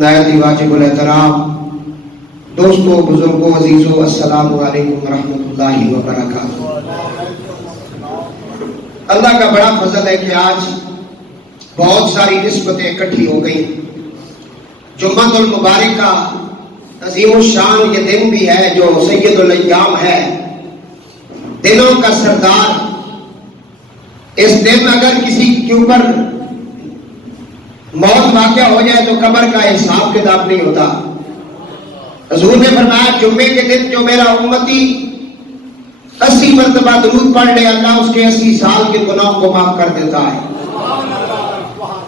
نہایت واجب الاحترام دوستوں، بزرگوں، عزیزوں، السلام علیکم ورحمۃ اللہ وبرکاتہ۔ اللہ کا بڑا فضل ہے کہ آج بہت ساری نسبتیں اکٹھی ہو گئی۔ جمعۃ المبارک کا عظیم الشان یہ دن بھی ہے جو سید الایام ہے، دنوں کا سردار۔ اس دن اگر کسی کے اوپر موت واقع ہو جائے تو قبر کا حساب کتاب نہیں ہوتا۔ حضور نے فرمایا جمعے کے دن جو میرا امتی 80 مرتبہ درود پڑھ لے، اللہ اس کے 80 سال کے گناہوں کو معاف کر دیتا ہے۔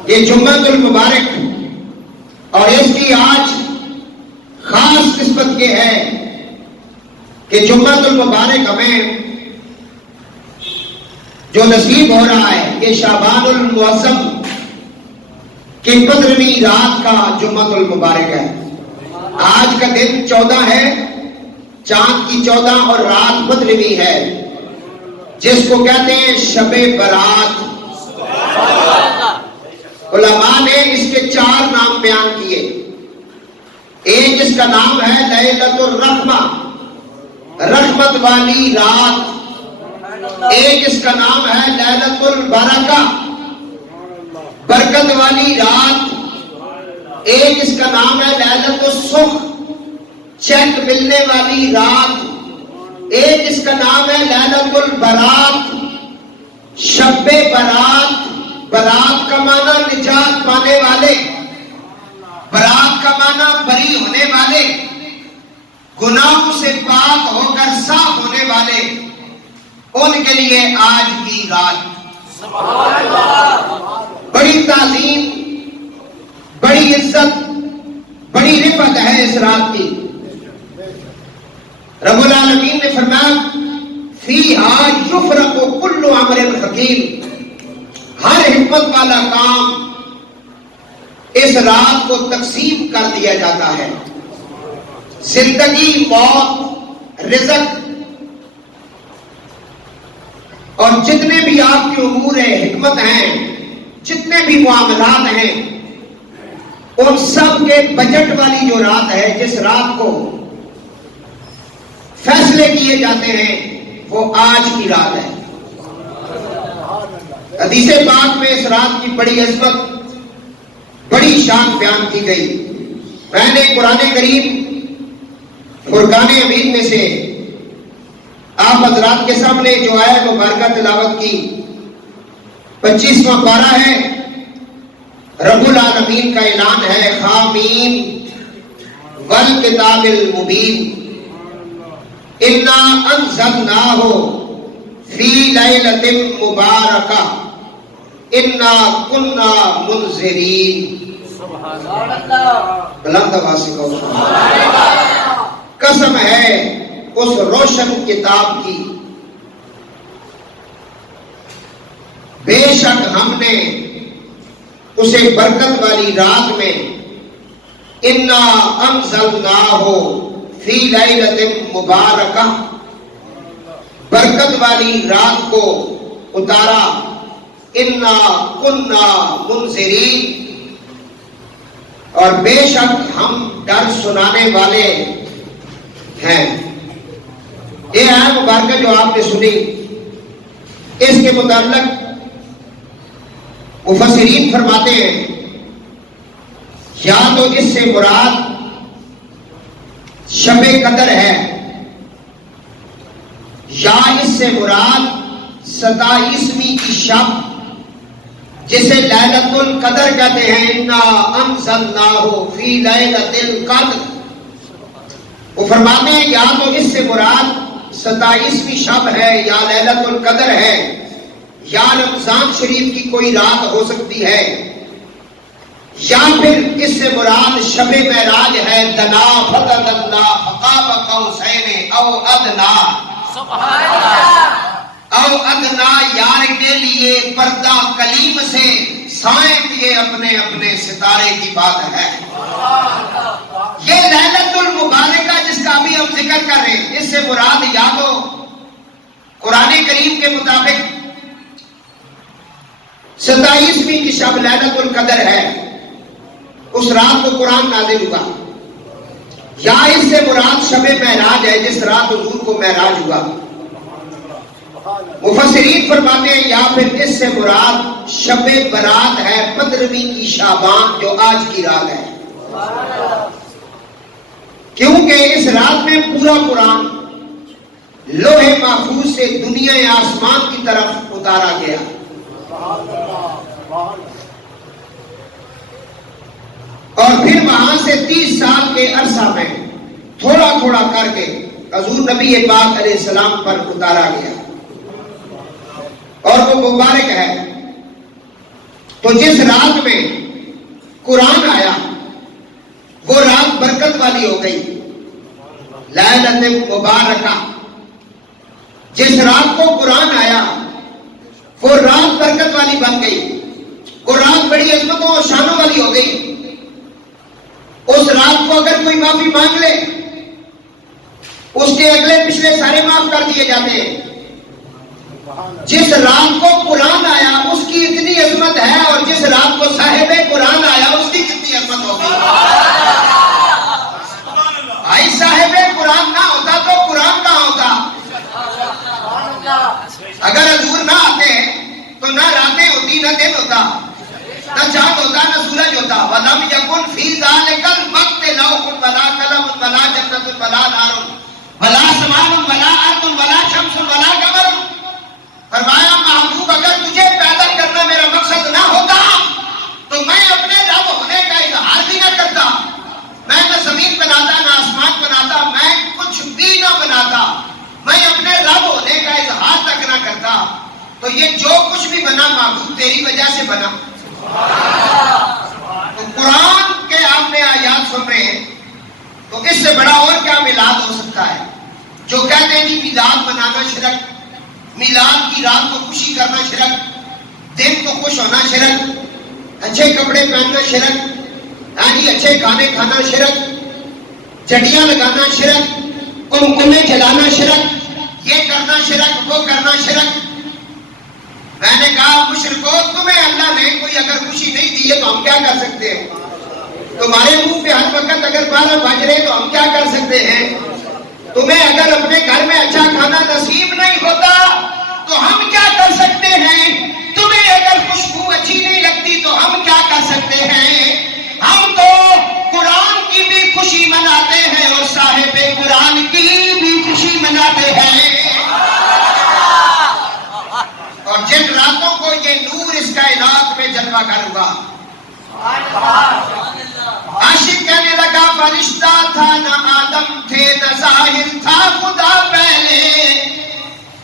یہ جمعۃ المبارک اور اس کی آج خاص نسبت یہ ہے کہ جمعۃ المبارک ہمیں جو نصیب ہو رہا ہے یہ شعبان المعظم کی 15ویں رات کا جمعۃ المبارک ہے۔ آج کا دن 14 ہے، چاند کی 14 اور رات 15ویں ہے، جس کو کہتے ہیں شب برات۔ علماء نے اس کے 4 نام بیان کیے۔ ایک اس کا نام ہے لیلۃ الرحمہ، رحمت والی رات۔ ایک اس کا نام ہے لیلۃ البرکہ، برکت والی رات۔ ایک اس کا نام ہے لیلۃ السخ، چیک ملنے والی رات۔ ایک اس کا نام ہے لیلۃ البرات، شب برات۔ برات کا معنی نجات پانے والے، برات کا معنی بری ہونے والے، گناہوں سے پاک ہو کر صاف ہونے والے، ان کے لیے آج کی رات بڑی تعظیم، بڑی عزت، بڑی رفعت ہے اس رات کی۔ رب العالمین نے فرمایا فیہا یفرق کل امر حکیم، ہر حکمت والا کام اس رات کو تقسیم کر دیا جاتا ہے۔ زندگی، موت، رزق اور جتنے بھی آپ کے امور ہیں، حکمت ہیں، جتنے بھی معاملات ہیں، ان سب کے بجٹ والی جو رات ہے، جس رات کو فیصلے کیے جاتے ہیں، وہ آج کی رات ہے۔ حدیث پاک میں اس رات کی بڑی عظمت، بڑی شان بیان کی گئی۔ میں نے قرآن کریم فرقان حمید میں سے آپ حضرات کے سامنے جو آیت مبارکہ تلاوت کی، 25واں پارہ ہے۔ رب العالمین کا اعلان ہے حامیم والکتاب المبین انا انزلناہ فی لیلۃ مبارکہ انا کنا منذرین۔ بلند آواز سے کہو سبحان اللہ۔ قسم ہے اس روشن کتاب کی، بے شک ہم نے اسے برکت والی رات میں انا انزلناہ فی لیلۃ مبارکہ، برکت والی رات کو اتارا۔ انا کنا منذرین، اور بے شک ہم ڈر سنانے والے ہیں۔ یہ آیت مبارکہ جو آپ نے سنی، اس کے متعلق مفسرین فرماتے ہیں یا تو اس سے مراد شب قدر ہے، یا اس سے مراد 27ویں کی شب جسے لیلۃ القدر کہتے ہیں۔ انا انزلناہ فی لیلۃ القدر، وہ فرماتے ہیں یا تو اس سے مراد 27ویں شب ہے، یا لیلۃ القدر ہے، یا رمضان شریف کی کوئی رات ہو سکتی ہے، یا پھر اس سے مراد شب معراج ہے۔ دنا فتدنا فقاب قوسین او ادنا، سبحان اللہ، او ادنا یار کے لیے پردہ کلیم سے سائیں یہ اپنے اپنے ستارے کی بات ہے۔ یہ لیلۃ المبارکہ جس کا ابھی ہم ذکر کر رہے ہیں، اس سے مراد یا تو قرآن کریم کے مطابق 27ویں کی شب لیلۃ القدر ہے، اس رات کو قرآن نازل ہوا، یا اس سے مراد شب معراج ہے جس رات حضور کو معراج ہوا۔ مفسرین فرماتے ہیں یا پھر اس سے مراد شب برات ہے 15ویں کی شعبان جو آج کی رات ہے، کیونکہ اس رات میں پورا قرآن لوح محفوظ سے دنیا آسمان کی طرف اتارا گیا۔ اور پھر وہاں سے 30 سال کے عرصہ میں تھوڑا تھوڑا کر کے حضور نبی پاک علیہ السلام پر اتارا گیا، اور وہ مبارک ہے۔ تو جس رات میں قرآن آیا وہ رات برکت والی ہو گئی، لیلۃ مبارکہ۔ جس رات کو قرآن آیا وہ رات برکت والی بن گئی، وہ رات بڑی عظمتوں اور شانوں والی ہو گئی۔ اس رات کو اگر کوئی معافی مانگ لے اس کے اگلے پچھلے سارے معاف کر دیے جاتے ہیں۔ جس رات کو قرآن آیا اس کی اتنی عظمت ہے، اور جس رات کو صاحب قرآن آیا اس کی کتنی عظمت ہوگی۔ بھائی صاحب قرآن نہ ہوتا تو قرآن کہاں ہوتا؟ اگر حضور نہ آتے تو نہ راتیں ہوتی، نہ دن ہوتا، نہ چاند ہوتا، نہ سورج ہوتا۔ وَلَمْ يَكُنْ فِي ذَلِكَ الْوَقْتِ لَوْحٌ وَلَا قَلَمٌ وَلَا جَنَّةٌ وَلَا نَارٌ وَلَا سَمَاءٌ وَلَا أَرْضٌ وَلَا شَمْسٌ وَلَا قَمَرٌ۔ فرمایا محبوب اگر تجھے پیدا کرنا میرا مقصد نہ ہوتا تو میں اپنے رب ہونے کا اظہار بھی نہ کرتا، میں نہ زمین بناتا نہ آسمان بناتا، میں کچھ بھی نہ بناتا، میں اپنے رب ہونے کا اظہار تک نہ کرتا۔ تو یہ جو کچھ بھی بنا محبوب تیری وجہ سے بنا۔ تو قرآن کے آپ نے آیات سن رہے ہیں، تو اس سے بڑا اور کیا میلاد ہو سکتا ہے؟ جو کہتے ہیں کہ میلاد منانا شرک، میلاد کی رات کو خوشی کرنا شرک، دن کو خوش ہونا شرک، اچھے کپڑے پہننا شرک، اچھے کھانے کھانا شرک، چٹیاں لگانا شرک، قمقمے جلانا شرک، یہ کرنا شرک، وہ کرنا شرک۔ میں نے کہا مشرکو تمہیں اللہ نے کوئی اگر خوشی نہیں دی ہے تو ہم کیا کر سکتے ہیں؟ تمہارے منہ پہ ہر وقت اگر 12 بج رہے تو ہم کیا کر سکتے ہیں؟ تمہیں اگر اپنے گھر میں اچھا کھانا نصیب نہیں ہوتا تو ہم کیا کر سکتے ہیں؟ تمہیں اگر خوشبو اچھی نہیں لگتی تو ہم کیا کر سکتے ہیں؟ ہم تو قرآن کی بھی خوشی مناتے ہیں اور صاحب قرآن کی بھی خوشی مناتے ہیں۔ اور جن راتوں کو یہ نور اس کائنات میں جلوہ گر ہوا، عاشق کہنے لگا فرشتہ تھا نہ آدم تھے نہ ظاہر تھا خدا پہلے،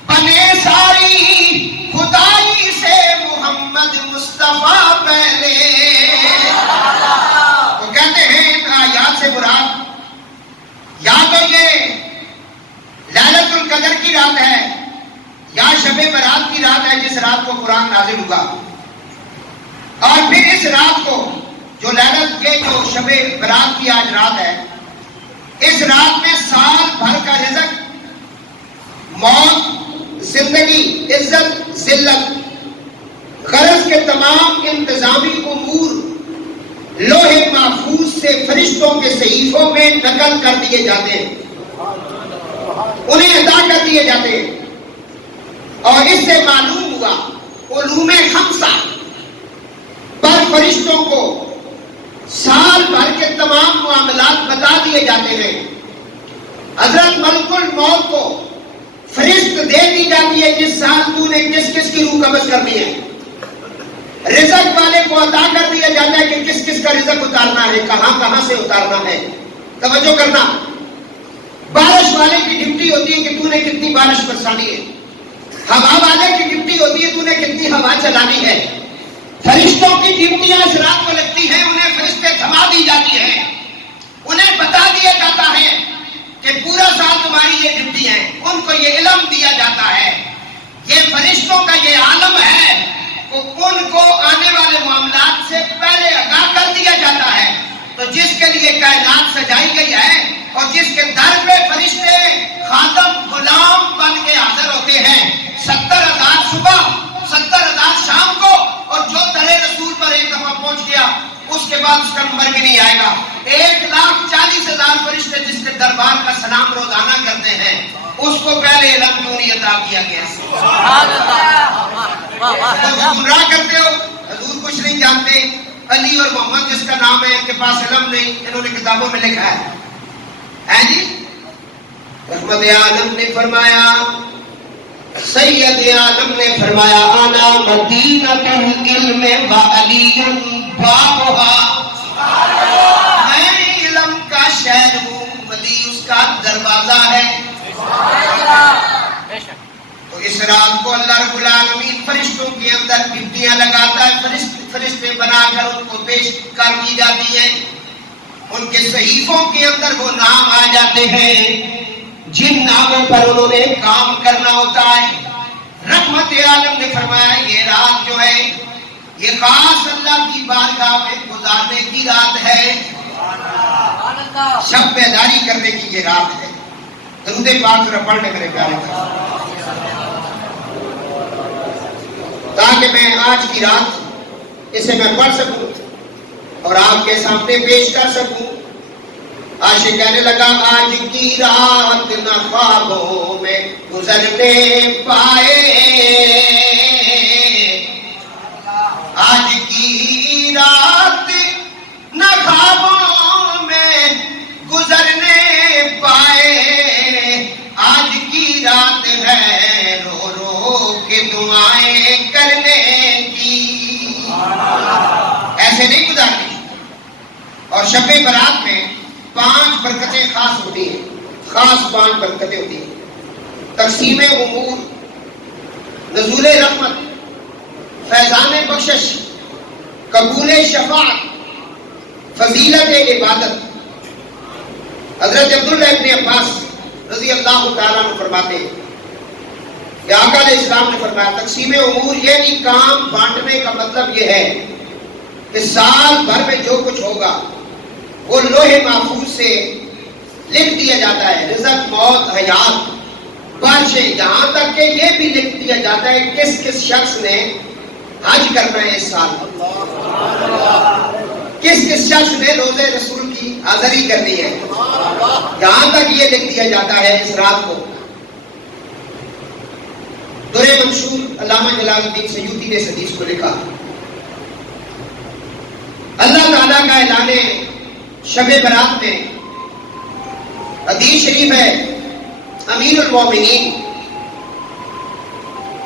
بنے ساری خدائی سے محمد مصطفیٰ پہلے۔ تو کہتے ہیں ان آیات سے مراد یا تو یہ لیلۃ القدر کی رات ہے یا شب برات کی رات ہے جس رات کو قرآن نازل ہوا۔ اور پھر اس رات کو جو لیلت یہ جو شب برات کی آج رات ہے، اس رات میں سال بھر کا رزق، موت، زندگی، عزت، ذلت، غرض کے تمام انتظامی امور لوح محفوظ سے فرشتوں کے صحیفوں میں نقل کر دیے جاتے ہیں، انہیں ادا کر دیے جاتے ہیں۔ اور اس سے معلوم ہوا علوم خمسہ پر فرشتوں کو سال بھر کے تمام معاملات بتا دیے جاتے ہیں۔ حضرت ملک الموت کو فرشت دے دی جاتی ہے جس سال تو نے کس کس کی روح قبض کرنی ہے۔ رزق والے کو عطا کر دیا جاتا ہے کہ کس کس کا رزق اتارنا ہے، کہاں کہاں سے اتارنا ہے۔ توجہ کرنا، بارش والے کی ڈیوٹی ہوتی ہے کہ تو نے کتنی بارش برسانی ہے، ہوا والے کی ڈیوٹی ہوتی ہے تو نے کتنی ہوا چلانی ہے۔ فرشتوں کی ڈیوٹیاں اس رات کو لگتی ہیں، انہیں فرشتے تھما دی جاتی ہیں، انہیں بتا دیا جاتا ہے کہ پورا سال تمہاری یہ ڈیوٹی ہے، ان کو یہ علم دیا جاتا ہے۔ یہ فرشتوں کا یہ عالم ہے، ان کو آنے والے معاملات سے پہلے آگاہ کر دیا جاتا ہے۔ تو جس کے لیے کائنات سجائی گئی ہے اور جس کے در پہ فرشتے خادم غلام بن کے حاضر ہوتے ہیں، 70,000 صبح، 70,000 شام کو، اور جو درے رسول پر ایک دفعہ پہنچ گیا اس اس کے بعد اس کا نمبر بھی نہیں آئے گا. 1,40,000 فرشتے جس کے دربار کا سلام روزانہ کرتے ہیں، اس کو پہلے علم کیوں نہیں عطا کیا گیا؟ گمراہ کرتے ہو، حضور کچھ نہیں جانتے. علی اور محمد جس کا نام ہے، ان کے پاس علم نہیں، انہوں نے کتابوں میں لکھا ہے جی. رحمت عالم نے فرمایا، سید عالم نے فرمایا، انا مدینۃ العلم وعلی بابها، میں علم کا شہر ہوں، ولی اس کا دروازہ ہے. تو اس رات کو اللہ رب العالمین فرشتوں کے اندر ڈپٹیاں لگاتا ہے، فرشتے بنا کر ان کو پیش کر دی جاتی ہیں. ان کے صحیفوں کے اندر وہ نام آ جاتے ہیں جن ناموں پر انہوں نے کام کرنا ہوتا ہے. رحمت عالم نے فرمایا یہ رات جو ہے یہ خاص اللہ کی بارگاہ میں گزارنے کی رات ہے، شب بیداری کرنے کی یہ رات ہے. درود پاک ذرا پڑھنے میرے پیارے کا، تاکہ میں آج کی رات اسے میں پڑھ سکوں اور آپ کے سامنے پیش کر سکوں. عاشق کہنے لگا، آج کی رات نہ خوابوں میں گزرنے پائے، آج کی رات نہ خوابوں میں گزرنے پائے، آج کی رات ہے رو رو کے دعائیں کرنے کی. ایسے نہیں گزارنی. اور شب برات میں 5 برکتیں خاص ہوتی ہیں، خاص 5 برکتیں ہوتی ہیں. تقسیم امور، نزول رحمت، فیضان بخشش، قبول شفاعت، فضیلت عبادت. حضرت عبداللہ ابن عباس رضی اللہ تعالیٰ عنہ فرماتے ہیں کہ آقا علیہ السلام نے فرمایا، تقسیم امور یعنی کام بانٹنے کا مطلب یہ ہے کہ سال بھر میں جو کچھ ہوگا وہ لوح محفوظ سے لکھ دیا جاتا ہے. رزق، موت، حیات، بارشیں، یہاں تک کہ یہ بھی لکھ دیا جاتا ہے کس کس شخص نے حج کرنا ہے اس سال، کس کس شخص نے روزے رسول کی حاضری کرنی ہے. یہاں تک یہ لکھ دیا جاتا ہے اس رات کو. درِ منشور علامہ جلال الدین سیوطی نے اس حدیث کو لکھا. اللہ تعالیٰ کا اعلان شب برات میں حدیث شریف ہے، امیر المومنین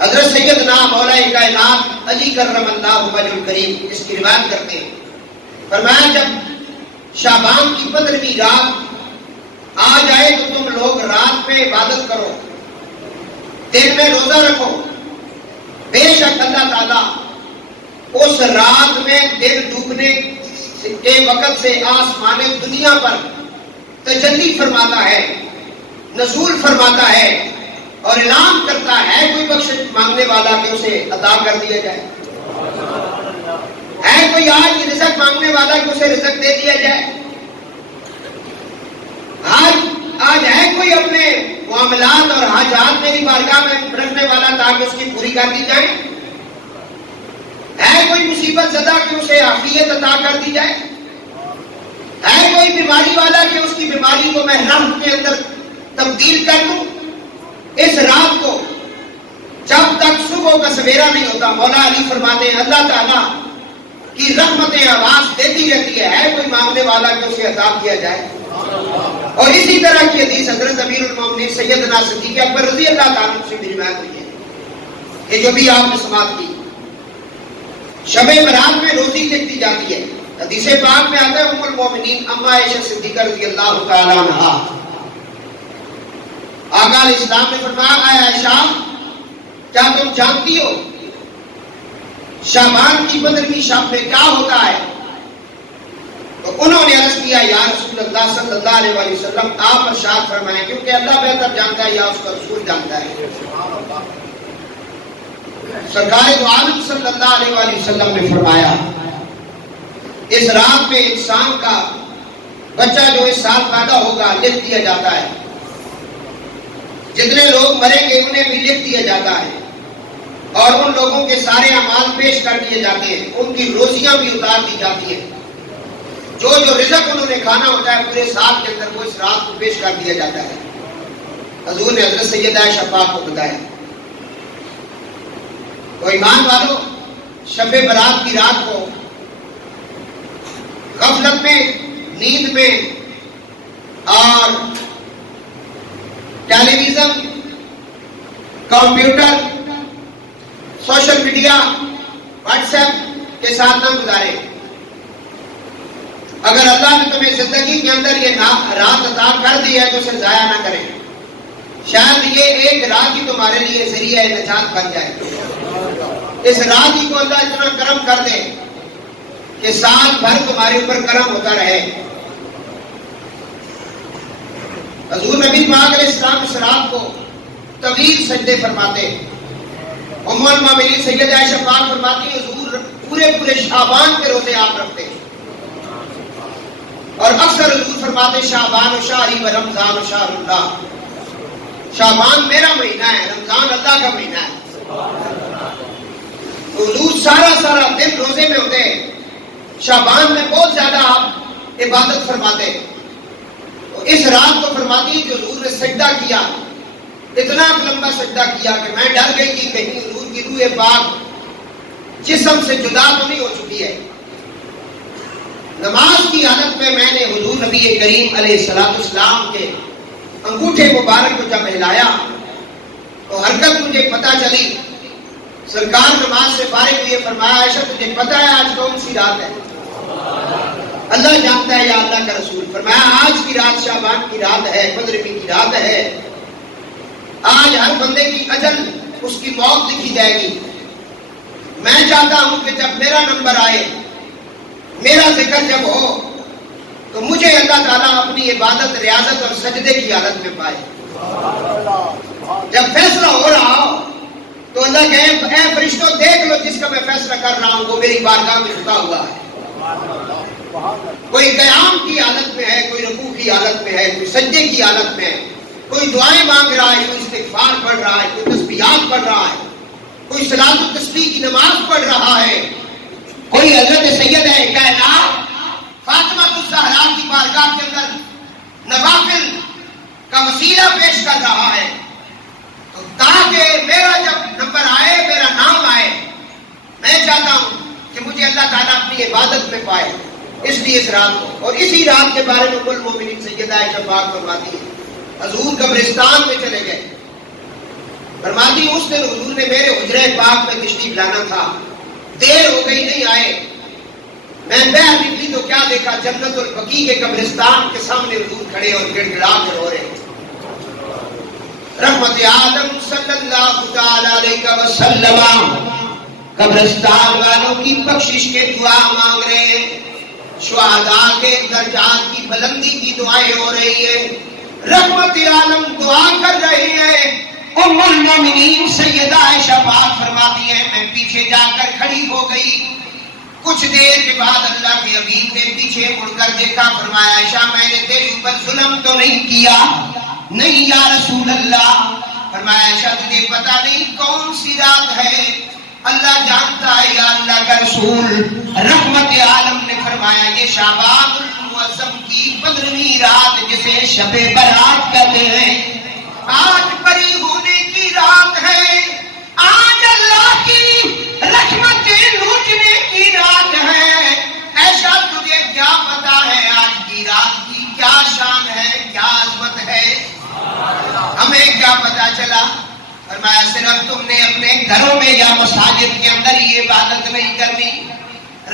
حضرت سیدنا مولا کائنات علی کرم اللہ وجہ الکریم اس کی روایت کرتے ہیں. فرمایا جب شعبان کی 15ویں رات آ جائے تو تم لوگ رات میں عبادت کرو، دن میں روزہ رکھو. بے شک اللہ تعالیٰ اس رات میں دن ڈوبنے کے وقت سے آسمان دنیا پر تجلی فرماتا ہے، نزول فرماتا ہے اور اعلان کرتا ہے کوئی بخشش مانگنے والا کہ اسے عطا کر دیا جائے، ہے کوئی آج رزق مانگنے والا کہ اسے رزق دے دیا جائے، آج ہے کوئی اپنے معاملات اور حاجات میری بارگاہ میں رکھنے والا تاکہ اس کی پوری کر دی جائے، ہے کوئی مصیبت زدہ کہ اسے عافیت عطا کر دی جائے، ہے کوئی بیماری والا کہ اس کی بیماری کو میں رحمت کے اندر تبدیل کر دوں. اس رات کو جب تک صبح کا سویرا نہیں ہوتا، مولا علی فرماتے ہیں اللہ تعالیٰ کی رحمتیں آواز دیتی رہتی ہے کوئی مانگنے والا کہ اسے عطا کیا جائے. اور اسی طرح کی حدیث حضرت امیر المومنین سیدنا صدیق اکبر رضی اللہ تعالیٰ عنہ سے بھی روایت ہوئی ہے کہ جو بھی آپ نے سماعت کی، شب برات میں روزی لکھ دی جاتی ہے. حدیث پاک میں آتا ہے ام المومنین اما عائشہ صدیقہ رضی اللہ تعالیٰ عنہا، آقا علیہ السلام نے فرمایا اے عائشہ کیا تم جانتی ہو شعبان کی 15ویں شب میں کیا ہوتا ہے؟ تو انہوں نے عرض کیا یا رسول اللہ صلی اللہ علیہ وآلہ وسلم آپ ارشاد فرمائیں، کیونکہ اللہ بہتر جانتا ہے یا اس کا رسول جانتا ہے. سرکار دو عالم صلی اللہ علیہ وآلہ وسلم نے فرمایا اس رات میں انسان کا بچہ جو اس سال پیدا ہوگا لکھ دیا جاتا ہے، جتنے لوگ مریں گے انہیں بھی لکھ دیا جاتا ہے، اور ان لوگوں کے سارے اعمال پیش کر دیے جاتے ہیں، ان کی روزیاں بھی اتار دی جاتی ہیں. جو رزق انہوں نے کھانا ہوتا ہے پورے سال کے اندر وہ اس رات کو پیش کر دیا جاتا ہے. حضور نے حضرت سیدہ عائشہ پاک کو بتایا. تو ایمان والو، شب برات کی رات کو غفلت میں، نیند میں اور television, computer, social media, WhatsApp کے ساتھ نہ گزارے. اگر اللہ نے تمہیں زندگی کے اندر یہ رات عطا کر دی ہے تو اسے ضائع نہ کریں. شاید یہ ایک رات ہی تمہارے لیے ذریعہ نجات بن جائے. اس رات ہی کو اللہ اتنا کرم کر دے کہ سال بھر تمہارے اوپر کرم ہوتا رہے. حضور نبی پاک علیہ السلام اس رات کو طویل سجدے فرماتے. ام المومنین سیدہ عائشہ پاک فرماتی ہیں حضور پورے شعبان کے روزے آپ رکھتے ہیں، اور اکثر حضور فرماتے شعبان و شہری و رمضان و شہر اللہ. شعبان میرا مہینہ ہے، رمضان اللہ کا مہینہ ہے. تو حضور سارا دن روزے میں ہوتے ہیں. شعبان میں بہت زیادہ آپ عبادت فرماتے. تو اس رات کو فرماتی کہ حضور نے سجدہ کیا، اتنا لمبا سجدہ کیا کہ میں ڈر گئی کہ کہیں حضور کی روح پاک جسم سے جدا تو نہیں ہو چکی ہے. نماز کی حالت میں نے حضور نبی کریم علیہ السلام کے انگوٹھے مبارک کو جب ہلایا تو حرکت مجھے پتہ چلی. سرکار نماز سے فارغ ہوئے فرمایا عائشہ تجھے پتہ ہے آج کون سی رات ہے؟ اللہ جانتا ہے یا اللہ کا رسول. فرمایا آج کی رات شعبان کی رات ہے، 15ویں کی رات ہے. آج ہر بندے کی اجل، اس کی موت لکھی جائے گی. میں چاہتا ہوں کہ جب میرا نمبر آئے، میرا ذکر جب ہو تو مجھے اللہ تعالیٰ اپنی عبادت، ریاضت اور سجدے کی حالت میں پائے. جب فیصلہ ہو رہا ہو تو اللہ کہے اے فرشتوں دیکھ لو جس کا میں فیصلہ کر رہا ہوں وہ میری بارگاہ میں جھکا ہوا ہے. کوئی قیام کی حالت میں ہے، کوئی رکوع کی حالت میں ہے، کوئی سجدے کی حالت میں ہے، کوئی دعائیں مانگ رہا ہے، کوئی استغفار پڑھ رہا ہے، کوئی تسبیحات پڑھ رہا ہے، کوئی صلاۃ التسبیح کی نماز پڑھ رہا ہے، کوئی حضرت سیدہ کائنات فاطمہ الزہرا کی بارگاہ کے اندر نوافل کا وسیلہ پیش کر رہا ہے. تو تاکہ میرا جب نمبر آئے، میرا نام آئے، میں چاہتا ہوں کہ مجھے اللہ تعالیٰ اپنی عبادت میں پائے. اس لیے اس رات کو، اور اسی رات کے بارے میں ام المومنین سیدہ عائشہ پاک فرماتی ہے حضور قبرستان میں چلے گئے. فرماتی اس دن حضور نے میرے حجرہ پاک میں تشریف لانا تھا، دیر ہو گئی نہیں آئے. میں باہر نکلی تو کیا دیکھا، جنت البقیع کے قبرستان کے سامنے حضور کھڑے اور گڑ گڑا کر رو رہے. رحمت عالم صلی اللہ تعالی علیہ وسلم قبرستان والوں کی بخشش کے دعا مانگ رہے ہیں. شہداء کے درجات کی بلندی کی دعائیں ہو رہی ہیں. رحمت عالم دعا کر رہے ہیں. ام المومنین سیدہ عائشہ پاک فرماتی ہیں میں پیچھے جا کر کھڑی ہو گئی. کچھ دیر کے بعد اللہ کے حبیب نے پیچھے مڑ کر دیکھا. فرمایا عائشہ میں نے تیرے اوپر ظلم تو نہیں کیا؟ نہیں یا رسول اللہ. فرمایا عائشہ تجھے پتہ نہیں کون سی رات ہے؟ اللہ جانتا ہے یا اللہ کا رسول. رحمت عالم نے فرمایا یہ شعبان المعظم کی 15ویں رات جسے شب برات کہتے ہیں، آج بری ہونے کی رات ہے. آج اللہ کی رحمتیں لوٹنے کی رات ہے. ایسا تجھے کیا پتا ہے آج کی رات کی کیا شان ہے، کیا عظمت ہے؟ ہمیں کیا پتا چلا؟ فرمایا صرف تم نے اپنے گھروں میں یا مساجد کے اندر یہ عبادت نہیں کرنی،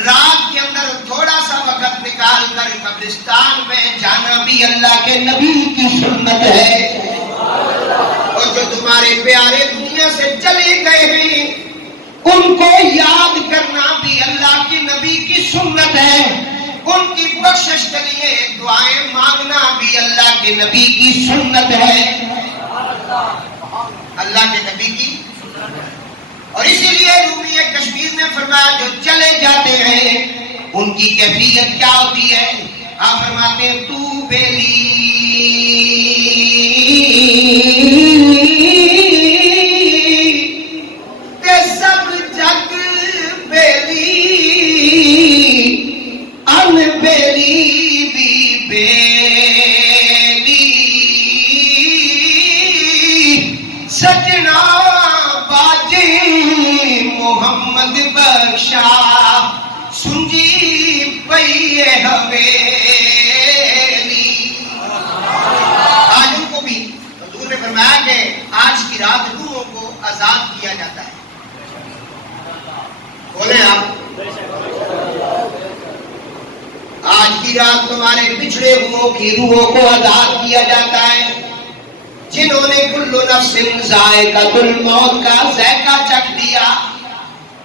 رات کے اندر تھوڑا سا وقت نکال کر قبرستان میں جانا بھی اللہ کے نبی کی سنت ہے. اور جو تمہارے پیارے دنیا سے چلے گئے ہیں ان کو یاد کرنا بھی اللہ کے نبی کی سنت ہے. ان کی بخشش کے لیے دعائیں مانگنا بھی اللہ کے نبی کی سنت ہے. اللہ کے نبی کی. اور اسی لیے رومی کشمیر نے فرمایا جو چلے جاتے ہیں ان کی کیفیت کیا ہوتی ہے؟ آپ فرماتے ہیں تو بیلی تے سب جگ بیلی ان بیلی بچھڑے ہوئوں کی روحوں کو آزاد کیا جاتا ہے، جنہوں نے کل نفس ذائقۃ الموت کا ذائقہ چکھ لیا،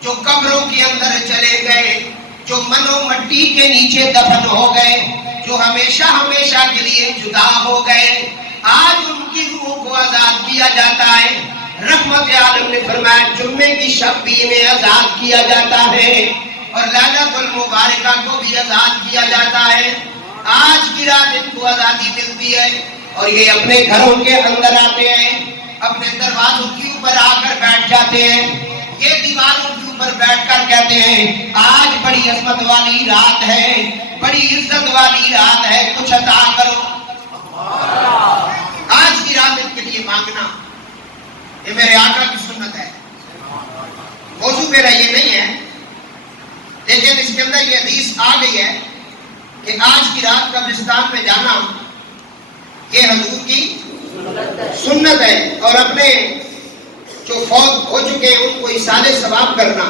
جو قبروں کے اندر چلے گئے، جو منو مٹی کے نیچے دفن ہو گئے، جو ہمیشہ ہمیشہ کے لیے جدا ہو گئے، آج ان کی روحوں کو آزاد کیا جاتا ہے۔ رحمت عالم نے فرمایا جمعے کی شب بھی انہیں آزاد کیا جاتا ہے اور لیلۃ المبارکہ کو بھی آزاد کیا جاتا ہے۔ آج کی رات ان کو آزادی ملتی ہے اور یہ اپنے گھروں کے اندر آتے ہیں، اپنے دروازوں کے اوپر آ کر بیٹھ جاتے ہیں، یہ دیواروں کے اوپر بیٹھ کر کہتے ہیں آج بڑی عظمت والی رات ہے، بڑی عزت والی رات ہے، کچھ عطا کرو۔ آج کی رات ان کے لیے مانگنا، یہ میرے آقا کی سنت ہے، موضوع میرا یہ نہیں ہے، لیکن اس کے اندر یہ حدیث آ گئی ہے کہ آج کی رات قبرستان میں جانا یہ حضور کی سنت ہے، اور اپنے جو فوت ہو چکے ہیں ان کو ایصال ثواب کرنا،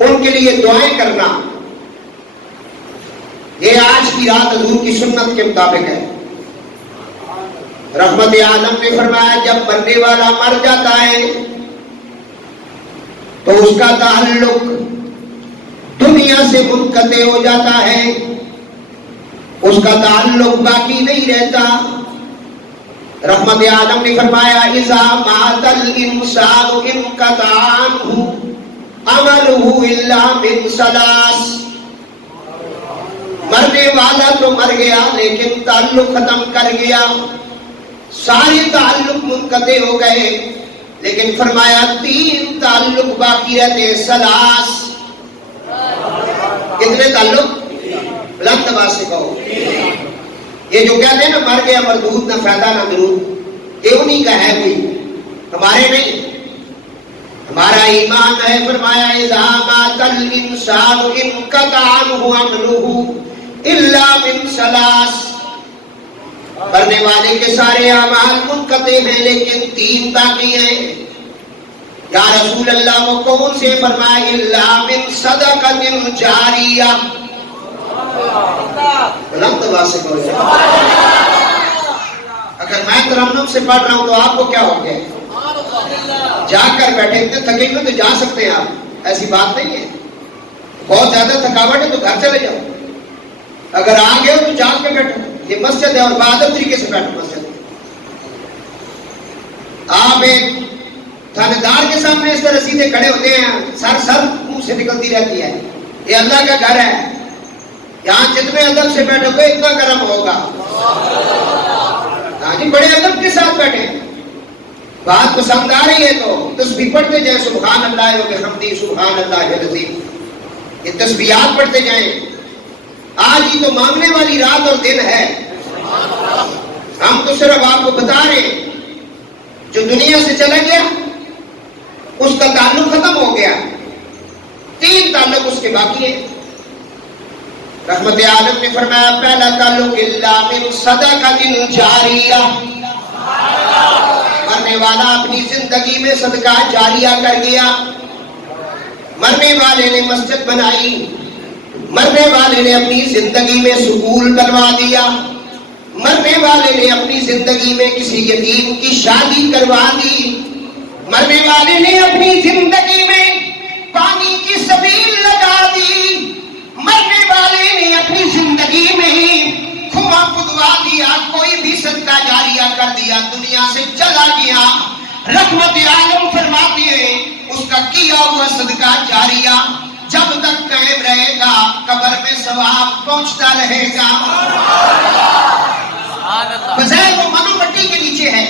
ان کے لیے دعائیں کرنا، یہ آج کی رات حضور کی سنت کے مطابق ہے۔ رحمت عالم نے فرمایا جب مرنے والا مر جاتا ہے تو اس کا تعلق دنیا سے منقطع ہو جاتا ہے، اس کا تعلق باقی نہیں رہتا۔ رحمت عالم نے فرمایا اذا مات الانسان انقطع عنہ عملہ الا من ثلاث، مرنے والا تو مر گیا لیکن تعلق ختم کر گیا، سارے تعلق منقطع ہو گئے، لیکن فرمایا تین تعلق باقی رہتے، ثلاث۔ کتنے تعلق؟ بلند آواز سے کہو۔ یہ جو کہتے ہیں نا مر گیا مردود نہ فائدہ نہ درود، یہ انہی کا ہے، کوئی ہمارے نہیں، ہمارا ایمان ہے۔ فرمایا اذا مات الانسان انقطع عنہ عملہ الا من ثلاث، مرنے والے کے سارے اعمال منقطع ہیں لیکن تین باقی ہیں۔ یا رسول اللہ وہ کون سے؟ فرمایا الا من صدقۃ جاریہ۔ بلند آواز سے کہو۔ اگر میں ترنم سے پڑھ رہا ہوں تو آپ کو کیا ہو گیا؟ جا کر بیٹھے، اتنے تھکے ہوئے تو جا سکتے ہیں آپ، ایسی بات نہیں ہے، بہت زیادہ تھکاوٹ ہے تو گھر چلے جاؤ، اگر آ گئے ہو تو جاگ کے بیٹھو، یہ مسجد ہے اور بہادر طریقے سے بیٹھو مسجد میں۔ آپ ایک تھانے کے سامنے اس طرح سیدھے کھڑے ہوتے ہیں، سر منہ سے نکلتی رہتی ہے، یہ اللہ کا گھر ہے، یہاں جتنے ادب سے بیٹھو گے اتنا کرم ہوگا۔ ہاں جی، بڑے ادب کے ساتھ بیٹھے، بات پسند آ رہی ہے تو تسبیح پڑھتے جائیں، سبحان اللہ و بحمدہ سبحان اللہ العظیم، یہ تسبیحات پڑھتے جائیں۔ آج ہی تو مانگنے والی رات اور دن ہے، ہم تو صرف آپ کو بتا رہے ہیں، جو دنیا سے چلا گیا اس کا تعلق ختم ہو گیا، تین تعلق اس کے باقی ہیں۔ رحمت عالم نے فرمایا پہلا تعلق الا من صدقۃ جاریہ، مرنے والا اپنی زندگی میں صدقہ جاریہ کر گیا، مرنے والے نے مسجد بنائی، مرنے والے نے اپنی زندگی میں سکول بنوا دیا، مرنے والے نے اپنی زندگی میں کسی یتیم کی شادی کروا دی، مرنے والے نے اپنی زندگی میں پانی کی سبیل لگا دی، مرنے والے نے اپنی زندگی میں ہی کنواں کھدوا دیا، کوئی بھی صدقہ جاریہ کر دیا، دنیا سے چلا گیا۔ رحمت عالم فرماتے ہیں اس کا کیا ہوا صدقہ جاریہ جب تک قائم رہے گا، قبر میں ثواب پہنچتا رہے گا، بظاہر وہ منو مٹی کے نیچے ہے،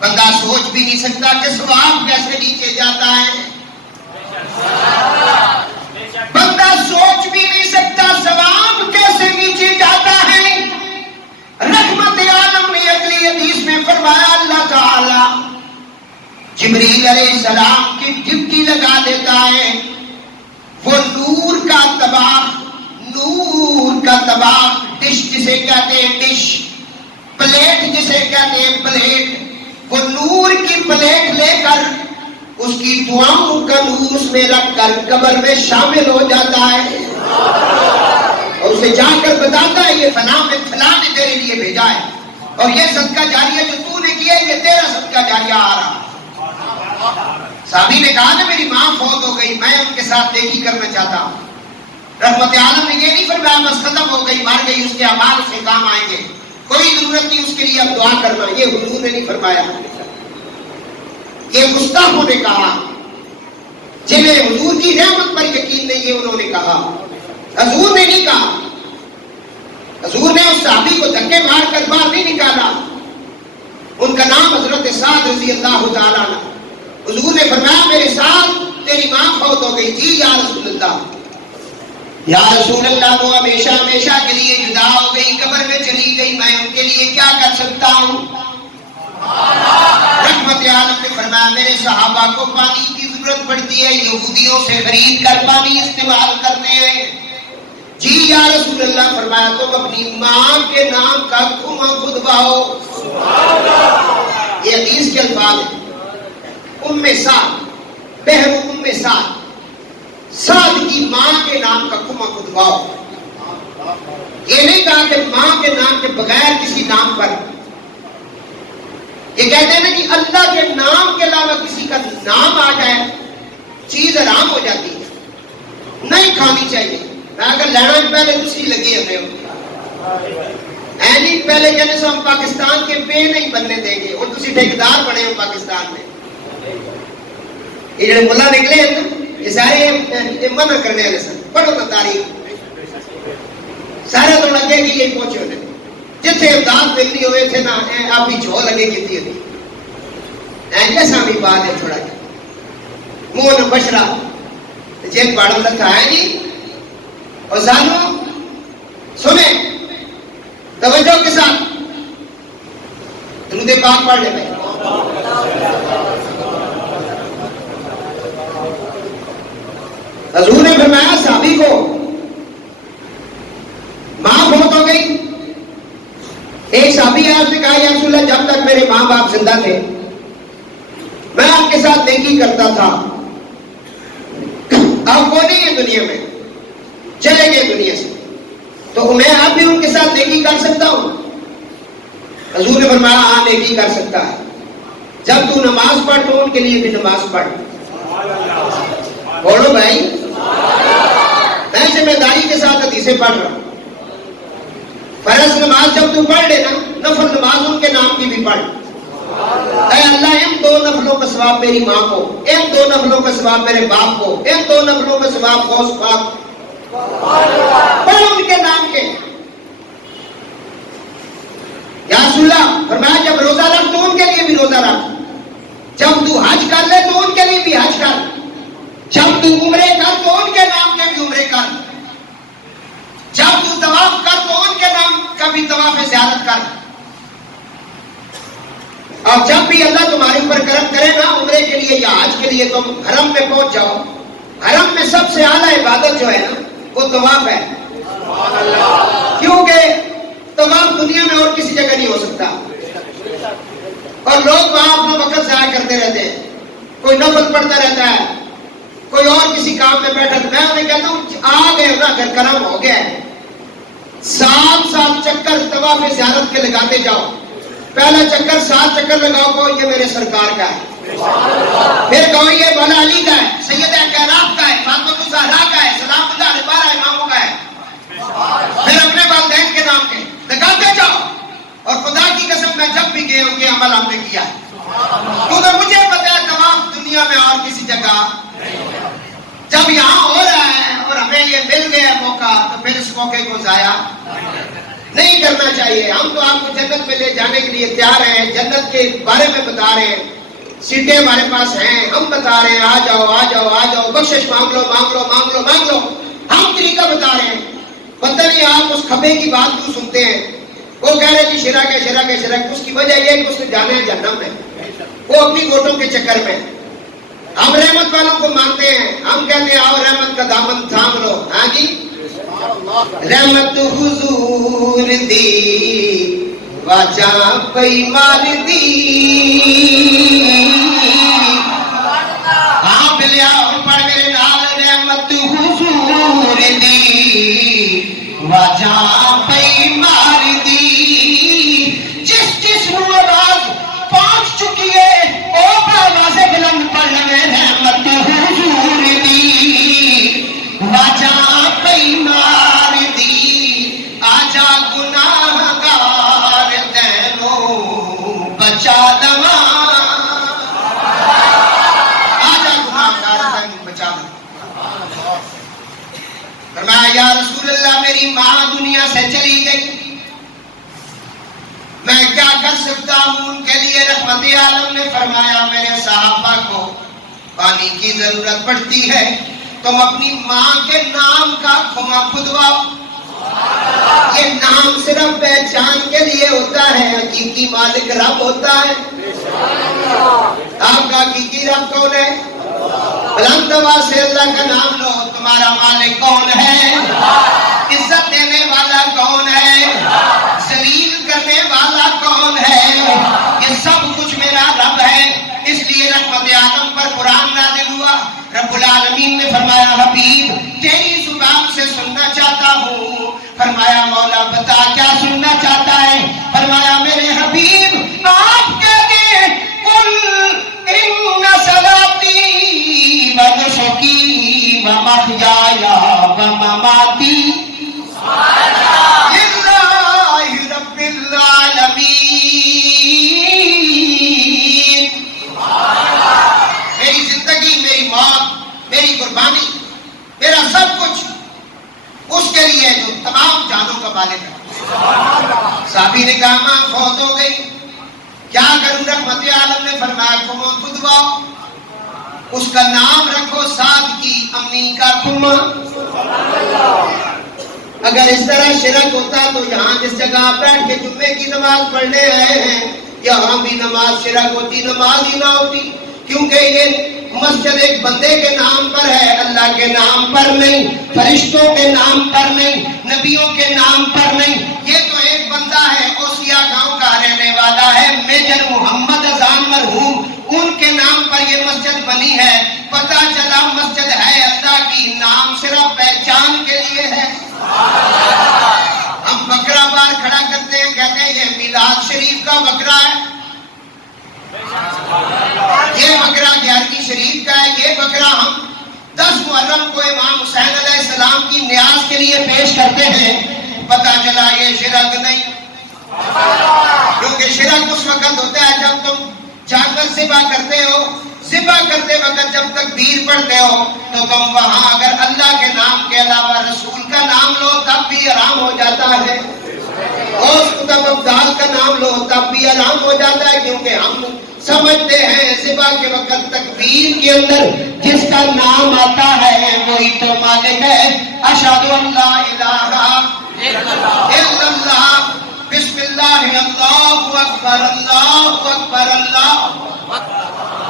بندہ سوچ بھی نہیں سکتا کہ ثواب کیسے نیچے جاتا ہے، بندہ سوچ بھی نہیں سکتا ثواب کیسے نیچے جاتا ہے۔ رحمت عالم نے اگلی حدیث میں فرمایا اللہ تعالی جبریل علیہ السلام کی ڈپٹی لگا دیتا ہے، وہ نور کا طباق ڈش جسے کہتے ہیں ڈش، پلیٹ جسے کہتے ہیں پلیٹ، وہ نور کی پلیٹ لے کر اس کی دعاؤں کا نور اس میں رکھ کر قبر میں شامل ہو جاتا ہے، اور اسے اسے جا کر بتاتا ہے یہ فلاں بن فلاں نے تیرے لیے بھیجا ہے، اور یہ صدقہ جاریہ جو تو نے کیا ہے یہ تیرا صدقہ جاریہ آ رہا۔ صحابی نے کہا کہ میری ماں فوت ہو گئی، میں ان کے ساتھ نیکی کرنا چاہتا ہوں۔ رحمت عالم نے یہ نہیں فرمایا بس ختم ہو گئی مر گئی، اس کے اعمال سے کام آئیں گے، کوئی ضرورت نہیں اس کے لیے اب دعا کرنا، یہ حضور نے نہیں فرمایا۔ یہ گستاخوں نے کہا، جنہیں حضور کی رحمت پر یقین نہیں ہے انہوں نے کہا، حضور نے نہیں کہا۔ حضور نے اس صحابی کو دھکے مار کر باہر نہیں نکالا۔ ان کا نام حضرت سعد رضی اللہ تعالیٰ عنہ۔ حضور نے فرمایا میرے ساتھ تیری ماں فوت ہو گئی، جی یا رسول اللہ، یا رسول اللہ وہ ہمیشہ ہمیشہ کے لیے جدا ہو گئی، قبر میں چلی گئی، میں ان کے لیے کیا کر سکتا ہوں؟ رحمت عالم نے فرمایا میرے صحابہ کو پانی کی ضرورت پڑتی ہے، یہودیوں سے خرید کر پانی استعمال کرتے ہیں۔ جی یا رسول اللہ، فرمایا تم اپنی ماں کے نام کا کنواں کھدواؤ۔ یہ حدیث کے الفاظ ہیں۔ ام سعد، بہر ام سعد، سعد کی ماں کے نام کا کنواں کھدواؤ۔ یہ نہیں کہا کہ ماں کے نام کے بغیر کسی نام پر، یہ کہتے ہیں نا کہ اللہ کے نام کے علاوہ کسی کا نام آ جائے چیز حرام ہو جاتی ہے، نہیں کھانی چاہیے۔ اگر لینا پہلے دوسری لگی ہمیں نہیں، پہلے کہنے سے ہم پاکستان کے پے نہیں بننے دیں گے، اور تسی ٹھیکیدار بنے ہو پاکستان میں۔ یہ جڑے ملا نکلے ہیں نا یہ سارے منع کرنے والے سن، پڑھو نا تاریخ، سارے تو لگے گی یہی پہنچے ہونے جتنے امداد ملنی ہوئے تھے نا آپ بھی جھو لگے کی تھی جیسا بھی بات ہے تھوڑا جا منہ نہ بشرا جیب باڑوں لکھا ہے جی۔ اور سانو سنیں توجہ کے ساتھ درود پاک پڑھ لے بھائی۔ حضور نے فرمایا صحابی کو ماں فوت ہو گئی۔ ایک صحابی آپ نے کہا یا رسول اللہ جب تک میرے ماں باپ زندہ تھے میں آپ کے ساتھ نیکی کرتا تھا، اب وہ نہیں ہے دنیا میں، چلے گئے دنیا سے، تو میں اب بھی ان کے ساتھ نیکی کر سکتا ہوں؟ حضور نے فرمایا ہاں نیکی کر سکتا ہے، جب تو نماز پڑھ تو ان کے لیے بھی نماز پڑھ۔ بولو بھائی، میں ذمہ داری کے ساتھ حدیثیں پڑھ رہا ہوں۔ فرض نماز جب تو پڑھ لینا، نفل نماز ان کے نام کی بھی پڑھ۔ اے اللہ ان دو نفلوں کا ثواب میری ماں کو، ان دو نفلوں کا ثواب میرے باپ کو، ان دو نفلوں کا ثواب غوث پاک پڑھ ان کے نام کے۔ یا رسول اللہ فرمایا جب روزہ رکھ تو ان کے لیے بھی روزہ رکھ، جب تو حج کر لے تو ان کے لیے بھی حج کر، جب تو عمرے کر تو ان کے نام کے بھی عمرے کر، جب تو طواف کر تو ان کے نام کا بھی طواف زیارت کر، اور جب بھی اللہ تمہارے اوپر کرم کرے نا عمرے کے لیے یا حج کے لیے تم حرم میں پہنچ جاؤ۔ حرم میں سب سے اعلیٰ عبادت جو ہے نا وہ طواف ہے، کیونکہ طواف دنیا میں اور کسی جگہ نہیں ہو سکتا، اور لوگ وہاں اپنا وقت ضائع کرتے رہتے ہیں، کوئی نفل پڑھتا رہتا ہے، کوئی اور کسی کام میں بیٹھا۔ تو میں انہیں کہتا ہوں آ گئے نا اگر کرم ہو گیا ہے، 7 چکر طواف زیارت کے لگاتے جاؤ۔ پہلا چکر 7 چکر لگاؤ کو یہ میرے سرکار کا ہے، پھر کہو یہ مولا علی کا ہے، سیدہ کائنات کا ہے، فاطمہ الزہرا کا ہے، سلام اللہ علیہ 12 اماموں کا ہے، پھر اپنے والدین کے نام کے لگاتے جاؤ۔ اور خدا کی قسم میں جب بھی گئے ہوں گے عمل ہم نے کیا ہے، کیونکہ مجھے پتا ہے تمام دنیا میں اور کسی جگہ جب یہاں ہو رہا ہے اور ہمیں یہ مل گیا موقع تو پھر اس موقع کو ضائع نہیں کرنا چاہیے۔ ہم تو آپ کو جنت میں لے جانے کے لیے تیار ہیں، جنت کے بارے میں بتا رہے ہیں، سیٹیں ہمارے پاس ہیں، ہم بتا رہے ہیں آ جاؤ آ جاؤ آ جاؤ، بخشش مانگ لو مانگ لو مانگ لو مانگ لو، ہم طریقہ بتا رہے ہیں۔ پتہ نہیں آپ اس کھبے کی بات کیوں سنتے ہیں، وہ کہہ رہے جی شرک ہے شرک ہے شرک، اس کی وجہ یہ ہے کہ اس نے جانا ہے جہنم میں، وہ اپنی ووٹوں کے چکر میں۔ ہم رحمت والوں کو مانتے ہیں، ہم کہتے ہیں آؤ رحمت کا دامن تھام لو۔ ہاں جی، رحمت حضور دی واجہ پئی مال دی، ہاں بلیا پڑھ میرے نال، رحمت حضور دی واجا پئی مار دی جس جس نو آواز پہنچ چکی ہے او آواز بلند پڑھ لے رحمت حضور دی واجا پئی مار دی آجا گناہ گار دینو بچا دوا آجا گناہ گار دینو بچا دوا فرمایا یا رسول اللہ میری ماں دنیا سے چلی گئی میں کیا کر سکتا ہوں ان کے لیے رحمت عالم نے فرمایا میرے صحابہ کو پانی کی ضرورت پڑتی ہے تم اپنی ماں کے نام کا کنواں کھدواؤ یہ نام صرف پہچان کے لیے ہوتا ہے حقیقی مالک رب ہوتا ہے آپ کا حقیقی رب کون ہے بلند آواز سے اللہ کا نام لو تمہارا مالک کون ہے عزت دینے والا کون ہے ذلیل کرنے والا کون ہے یہ سب کچھ میرا رب ہے اس لیے رحمت عالم پر قرآن نازل ہوا رب العالمین نے فرمایا حبیب تیری زبان سے سننا چاہتا ہوں فرمایا مولا بتا کیا سننا چاہتا ہے فرمایا میرے حبیب آپ کہہ دیں قل ان صلاتی و نسکی و محیایا و مماتی للہ رب العالمین میری زندگی میری موت میری قربانی میرا سب کچھ اس کے لیے جو تمام جانوں کا مالک ہے صحابی نے کہا ماں فوت ہو گئی کیا کروں رحمت عالم نے فرمایا کنواں کھدواؤ اس کا نام رکھو سعد کی امی کا کنواں اگر اس طرح شرک ہوتا تو یہاں جس جگہ آپ بیٹھ کے جمعے کی نماز پڑھنے آئے ہیں یہاں بھی نماز شرک ہوتی نماز ہی نہ ہوتی کیونکہ یہ مسجد ایک بندے کے نام پر ہے اللہ کے نام پر نہیں فرشتوں کے نام پر نہیں نبیوں کے نام پر نہیں یہ تو ایک بندہ ہے اوسیا گاؤں کا رہنے والا ہے میجر محمد اذان مرحوم ان کے نام پر یہ مسجد بنی ہے پتہ چلا مسجد ہے اللہ کی نام صرف پہچان کے لیے ہے ہم بکرا بار کھڑا کرتے ہیں کہتے ہیں یہ میلاد شریف کا بکرا ہے یہ بکرا 11ویں شریف کا ہے یہ بکرا ہم 10 محرم کو امام حسین علیہ السلام کی نیاز کے لیے پیش کرتے ہیں پتہ چلا یہ شرک نہیں کیونکہ شرک اس وقت ہوتا ہے جب تم جانور ذبح کرتے ہو ذبح کرتے وقت جب تکبیر پڑھتے ہو تو تم وہاں اگر اللہ کے نام کے علاوہ رسول کا نام لو تب بھی حرام ہو جاتا ہے غوث قطب ابدال کا نام لو تب بھی حرام ہو جاتا ہے کیونکہ ہم سمجھتے ہیں ذبح کے وقت تکبیر کے اندر جس کا نام آتا ہے وہی تو مالک ہے اشہد ان لا الہ الا اللہ بسم اللہ اللہ اکبر اللہ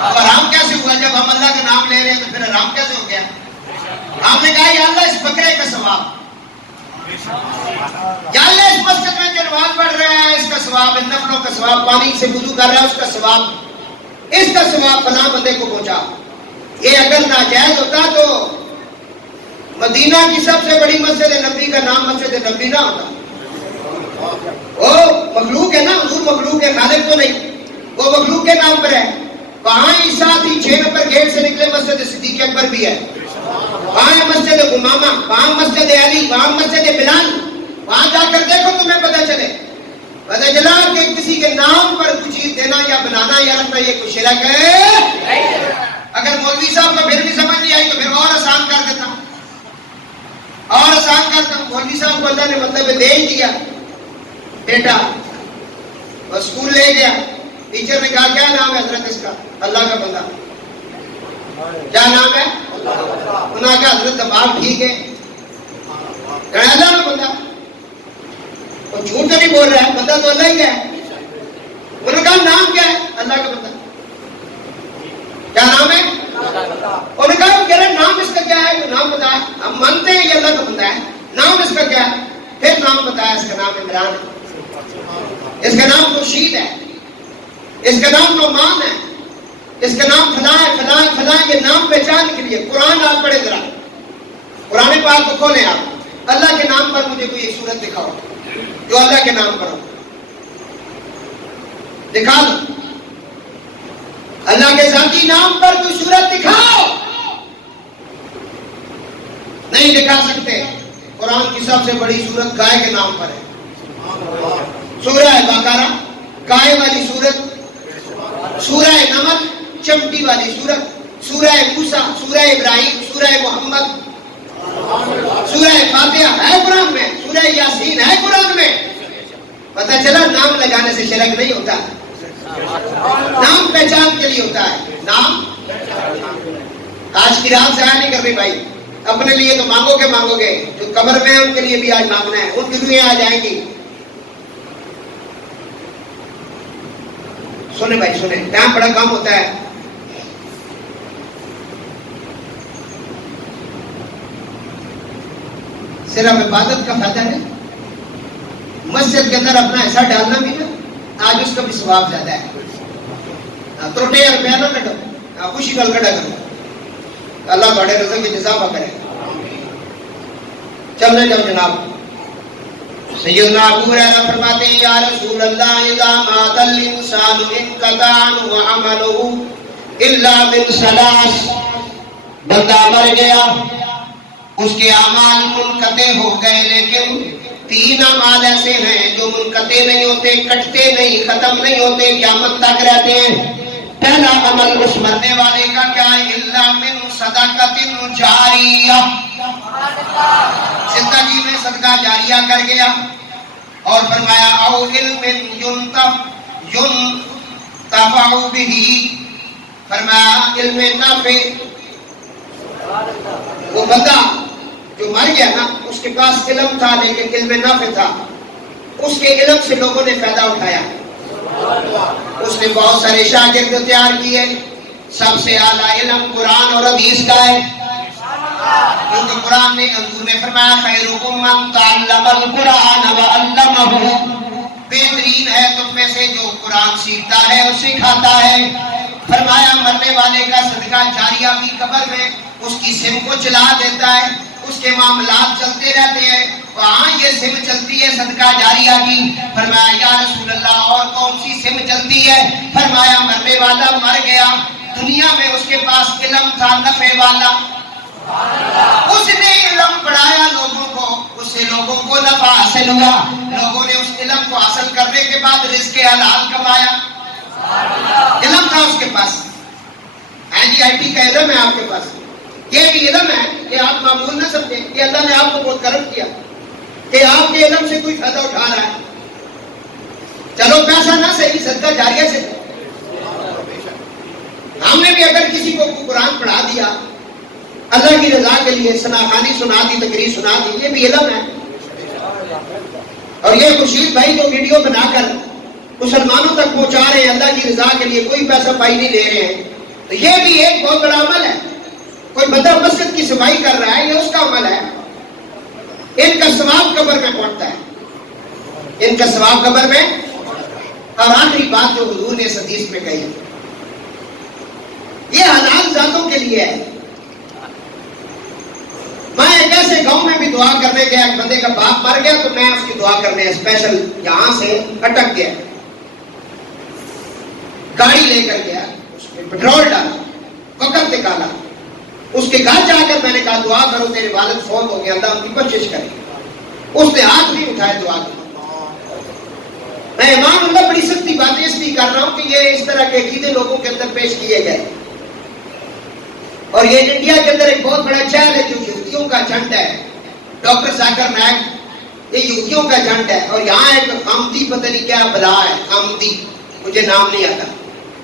اور حرام کیسے ہوا جب ہم اللہ کا نام لے رہے ہیں تو پھر حرام کیسے ہو گیا آپ نے کہا یا اللہ اس بکرے کا ثواب یا اللہ اس مسجد میں جو نماز پڑھ رہا ہے اس کا ثواب ان نفلوں کا ثواب پانی سے وضو کر رہا ہے اس کا ثواب اس کا ثواب فلاں بندے کو پہنچا یہ اگر ناجائز ہوتا تو مدینہ کی سب سے بڑی مسجد نبی کا نام مسجد نبی نہ ہوتا وہ مخلوق ہے نا حضور مخلوق ہے خالق تو نہیں وہ مخلوق کے نام پر ہے وہاں عیسیٰ 6 نمبر گیٹ سے نکلے مسجد صدیق اکبر بھی ہے وہاں مسجد امامہ وہاں مسجد علی وہاں مسجد بلال وہاں جا کر دیکھو تمہیں پتہ چلے پتہ چلا کہ کسی کے نام پر کچھ چیز دینا یا بنانا یا رکھنا یہ کچھ شرک ہے اگر مولوی صاحب کو پھر بھی سمجھ نہیں آئی تو پھر اور آسان کر دیتا مولوی صاحب کو اللہ نے مطلب دے ہی دیا بیٹا وہ اسکول لے گیا ٹیچر نے کہا کیا نام ہے حضرت اس کا اللہ کا بندہ کیا نام ہے انہوں نے کہا حضرت دماغ ٹھیک ہے اللہ کا بندہ وہ جھوٹ تو نہیں بول رہا ہے بندہ تو اللہ ہی ہے انہوں نے کہا نام کیا ہے اللہ کا بندہ کیا نام ہے انہوں نے کہا کہہ رہے نام اس کا کیا ہے تو نام بتایا ہم مانتے ہیں یہ اللہ کا بندہ ہے نام اس کا کیا ہے پھر نام بتایا اس کا نام عمران ہے اس کا نام خورشید ہے اس کا نام نعمان ہے اس کا نام فلاں ہے فلاں فلاں یہ نام پہچان کے لیے قرآن آپ پڑھے ذرا قرآن پاک کو کھولیں آپ اللہ کے نام پر مجھے کوئی ایک صورت دکھاؤ جو اللہ کے نام پر ہو، دکھا دو، اللہ کے ذاتی نام پر کوئی صورت دکھاؤ، نہیں دکھا سکتے۔ قرآن کی سب سے بڑی صورت گائے کے نام پر ہے، سورہ بقرہ گائے والی صورت، سورہ نمل چمٹی والی صورت، سورہ موسیٰ، سورہ ابراہیم، سورہ محمد، سورہ فاتحہ ہے قرآن میں، سورہ یاسین ہے قرآن میں۔ پتہ چلا نام لگانے سے شرک نہیں ہوتا، نام پہچان کے لیے ہوتا ہے، نام۔ آج کی رات ضائع نہیں کرنی بھائی، اپنے لیے تو مانگو گے، جو قبر میں ہیں ان کے لیے بھی آج مانگنا ہے، ان کی روحیں آ جائیں گی۔ سنیں بھائی سنیں، ٹائم بڑا کام ہوتا ہے۔ صرف عبادت کا فائدہ ہے، مسجد کے اندر اپنا ایسا ڈالنا بھی نا، آج اس کا بھی ثواب زیادہ ہے۔ تروٹے اور روپیہ نہ کٹو، خوشی بل کٹا کرو، اللہ تھوڑے رزق کی اضافہ کرے۔ چلنے جاؤ جناب۔ سیدنا ابو ہریرہ فرماتے ہیں یا رسول اللہ اذا مات الانسان انقطع عنہ عملہ الا من ثلاث، بندہ مر گیا اس کے اعمال منقطع ہو گئے، لیکن تین اعمال ایسے ہیں جو منقطع نہیں ہوتے، کٹتے نہیں، ختم نہیں ہوتے، قیامت تک رہتے ہیں۔ پہلا عمل اس مرنے والے کا کیا ہے؟ الا من صدقۃ جاریہ، زندگی میں صدقہ جاریہ کر گیا، اور فرمایا او علم ينتفع به، فرمایا علم نافع۔ وہ بندہ جو مر گیا نا، اس کے پاس علم تھا لیکن علم نافع تھا، اس کے علم سے لوگوں نے فائدہ اٹھایا، اس نے بہت سارے شاگرد تیار کیے۔ سب سے اعلیٰ علم قرآن اور حدیث کا ہے، کیونکہ قرآن نے، حضور نے فرمایا خیرکم من تعلم القرآن وعلمہ، بہترین ہے تم میں سے جو قرآن سیکھتا ہے اور سکھاتا ہے۔ فرمایا مرنے والے کا صدقہ جاریہ بھی قبر میں اس کی سم کو چلا دیتا ہے، اس کے معاملات چلتے رہتے ہیں، وہاں یہ سم چلتی ہے صدقہ جاریہ کی۔ فرمایا یا رسول اللہ اور کون سی سم چلتی ہے؟ فرمایا مرنے والا مر گیا، دنیا میں اس کے پاس علم تھا نفع والا، اس نے علم پڑھایا لوگوں کو، اس سے لوگوں کو نفع حاصل ہوا، لوگوں نے اس علم کو حاصل کرنے کے بعد رزق حلال کمایا، علم تھا اس کے پاس۔ IIT کا علم ہے آپ کے پاس، یہ بھی علم ہے کہ آپ معمول نہ سمجھیں کہ اللہ نے آپ کو بہت کرم کیا کہ آپ کے علم سے کوئی فائدہ اٹھا رہا ہے۔ چلو پیسہ نہ صحیح، صدقہ جاریہ سے ہم نے بھی اگر کسی کو قرآن پڑھا دیا اللہ کی رضا کے لیے، ثناخوانی سنا دی، تقریر سنا دی، یہ بھی علم ہے۔ اور یہ خورشید بھائی جو ویڈیو بنا کر مسلمانوں تک پہنچا رہے ہیں اللہ کی رضا کے لیے، کوئی پیسہ پائی نہیں لے رہے ہیں، تو یہ بھی ایک بہت بڑا عمل ہے۔ کوئی بندہ مسجد کی صفائی کر رہا ہے، یہ اس کا عمل ہے، ان کا ثواب قبر میں پہنچتا ہے، ان کا ثواب قبر میں۔ اور آخری بات جو حضور نے اس حدیث میں کہی، یہ حلال ذاتوں کے لیے ہے۔ میں ایک ایسے گاؤں میں بھی دعا کرنے گیا، ایک بندے کا باپ مر گیا تو میں اس کی دعا کرنے اسپیشل یہاں سے اٹک گیا، گاڑی لے کر گیا، اس میں پیٹرول ڈالا، وقت نکالا، اس کے گھر جا کر میں نے کہا دعا کرو تیرے والد فوت ہو گیا، اللہ ان کی بخشش کرے۔ اس نے ہاتھ بھی اٹھائے دعا کی۔ میں امام اللہ بڑی سختی باتیں اس لیے کر رہا ہوں کہ یہ اس طرح کے عقیدے لوگوں کے اندر پیش کیے گئے، اور یہ انڈیا کے اندر ایک بہت بڑا چہل ہے جو یہودیوں کا جھنڈ ہے، ڈاکٹر ذاکر نائک، یہ یہودیوں کا جھنڈ ہے، اور یہاں ایک خامدی پتہ نہیں کیا بلا ہے، خامدی مجھے نام نہیں آتا،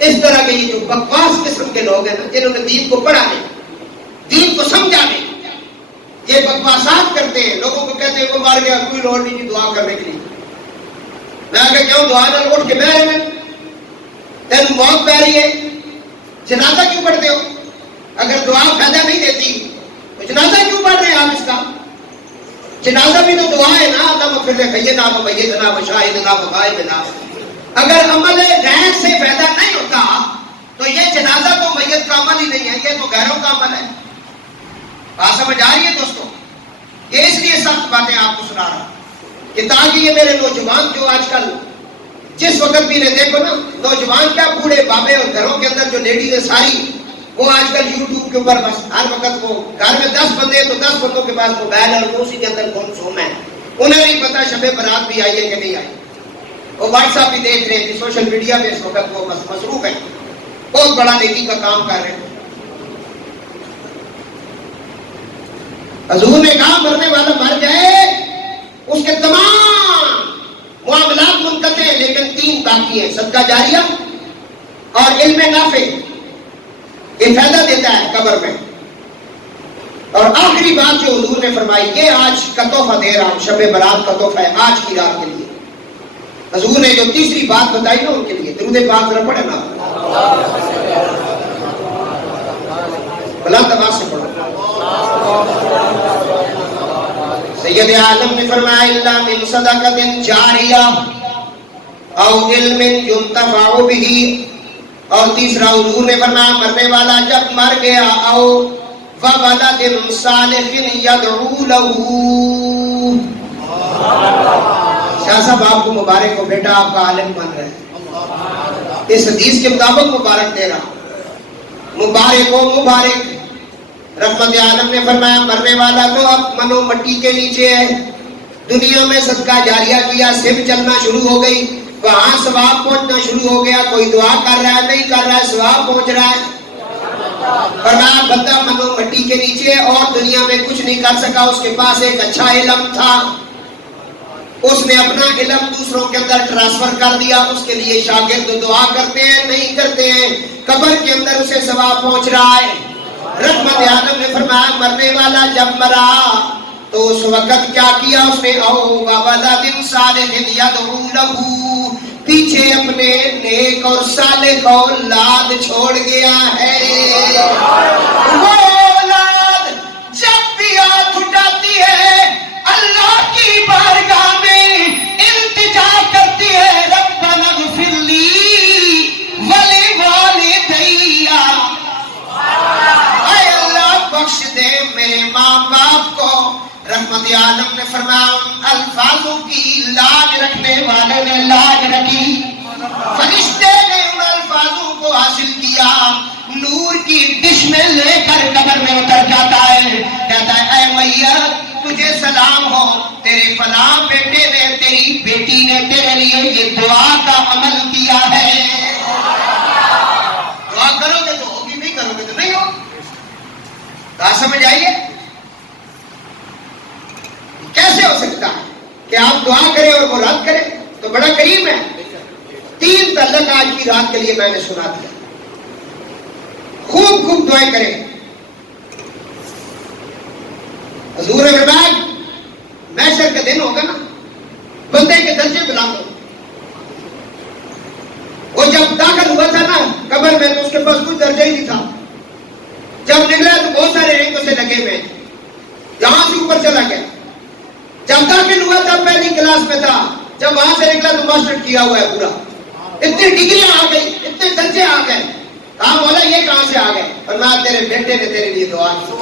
اس طرح کے یہ جو بکواس قسم کے لوگ ہیں نا، جنہوں نے دین کو پڑھا نہیں، دین کو سمجھا نہیں، یہ بکواسات کرتے ہیں، لوگوں کو کہتے ہیں وہ مار گیا کوئی لوڑ نہیں دعا کرنے کے لیے۔ میں آگے کیوں دعا نہ اٹھ کے بہ رہے میں تینوں موت پہ رہی ہے، جنازہ کیوں پڑھتے ہو؟ اگر دعا فائدہ نہیں دیتی تو جنازہ کیوں پڑھ رہے ہیں آپ اس کا؟ جنازہ بھی تو دعا ہے نا، اللہ مغفر لخینا و میتنا و شاہدنا و غائبنا۔ اگر عمل غیر سے فائدہ نہیں ہوتا تو یہ جنازہ تو میت کا عمل ہی نہیں ہے، یہ تو غیروں کا عمل ہے۔ بات سمجھ آ رہی ہے دوستوں؟ یہ اس لیے سخت باتیں آپ کو سنا رہا کہ تاکہ یہ میرے نوجوان جو آج کل جس وقت بھی نے دیکھو نا، نوجوان کیا بوڑھے بابے اور گھروں کے اندر جو لیڈیز ہے ساری، وہ آج کل یوٹیوب کے اوپر بس ہر وقت وہ گھر میں 10 بندے تو 10 بندوں کے پاس موبائل ہے اور اسی کے اندر گم ہے. انہیں نہیں پتا شب برات بھی آئی ہے کہ نہیں آئی. وہ واٹس ایپ بھی دیکھ رہے ہیں، سوشل میڈیا پہ اس وقت وہ بس مصروف ہے، بہت بڑا نیکی کا کام کر رہے ہیں. حضور نے کہا مرنے والا مر جائے اس کے تمام معاملات منقطع ہیں، لیکن 3 باقی ہیں: صدقہ جاریہ اور علم نافع. یہ فائدہ دیتا ہے قبر میں. اور آخری بات جو حضور نے فرمائی، یہ آج کا تحفہ دے رہا ہوں، شب برات کا تحفہ ہے آج کی رات کے لیے. حضور نے جو تیسری بات بتائی نا ان کے لیے، درود پاک ذرا پڑھے نا، بلند آواز سے پڑھو. سید عالم نے فرمایا الا من صدقۃ جاریہ او علم ينتفع به. اور تیسرا حضور نے فرمایا مرنے والا جب مر گیا او وولد صالح يدعو له. شاہ صاحب آپ کو مبارک ہو، بیٹا آپ کا عالم بن رہا ہے، اس حدیث کے مطابق مبارک دے رہا، مبارک ہو مبارک. رحمت عالم نے فرمایا مرنے والا تو اب منو مٹی کے نیچے ہے، دنیا میں صدقہ جاریہ کیا، سم چلنا شروع ہو گئی، وہاں ثواب پہنچنا شروع ہو گیا. کوئی دعا کر رہا ہے نہیں کر رہا ہے، ثواب پہنچ رہا ہے. فرمایا بندہ منو مٹی کے نیچے اور دنیا میں کچھ نہیں کر سکا، اس کے پاس ایک اچھا علم تھا، اس نے اپنا علم دوسروں کے اندر ٹرانسفر کر دیا. اس کے لیے شاگرد دعا کرتے ہیں نہیں کرتے ہیں، قبر کے اندر اسے ثواب پہنچ رہا ہے. رحمت عالم نے فرمایا مرنے والا جب مرا تو اس وقت کیا کیا اس نے، او وولد صالح يدعو له، پیچھے اپنے نیک اور صالح اولاد چھوڑ گیا ہے. وہ اولاد جب بھی ہاتھ اٹھاتی ہے اللہ کی بارگاہ میں التجا کرتی ہے، ربنا اغفر لی ولوالدی، اے اللہ بخش دے میرے ماں باپ کو. رحمت عالم نے فرمایا الفاظوں کی لاج رکھنے والے نے لاج رکھی، فرشتے نے ان الفاظوں کو حاصل کیا، نور کی ڈش میں لے کر قبر میں اتر جاتا ہے، کہتا ہے اے میت تجھے سلام ہو، تیرے فلاں بیٹے نے تیری بیٹی نے تیرے لیے یہ دعا کا عمل کیا ہے. دعا کرو گے تو ہوگی، نہیں کرو گے تو نہیں ہو. کہاں سمجھ آئیے کیسے ہو سکتا ہے کہ آپ دعا کریں اور وہ رد کریں؟ تو بڑا کریم ہے. 3 تعلق آج کی رات کے لیے میں نے سنا دیا. خوب خوب دعائیں کریں. حضور نے فرمایا محشر کا دن ہوگا نا، بندے کے درجے بلند ہو. وہ جب داخل ہوا تھا نا قبر میں تو اس کے پاس کوئی درجہ ہی نہیں تھا. جب نکلا تو بہت سارے رینکوں سے لگے ہوئے، یہاں سے اوپر چلا گیا. جب داخل ہوا تب پہلی کلاس میں تھا، جب وہاں سے نکلا تو ماسٹر کیا ہوا ہے پورا. اتنی ڈگریاں آ گئی، اتنے درجے آ گئے. کہا مولا یہ کہاں سے آ گئے؟ فرمایا تیرے بیٹے نے تیرے لیے دعا کی.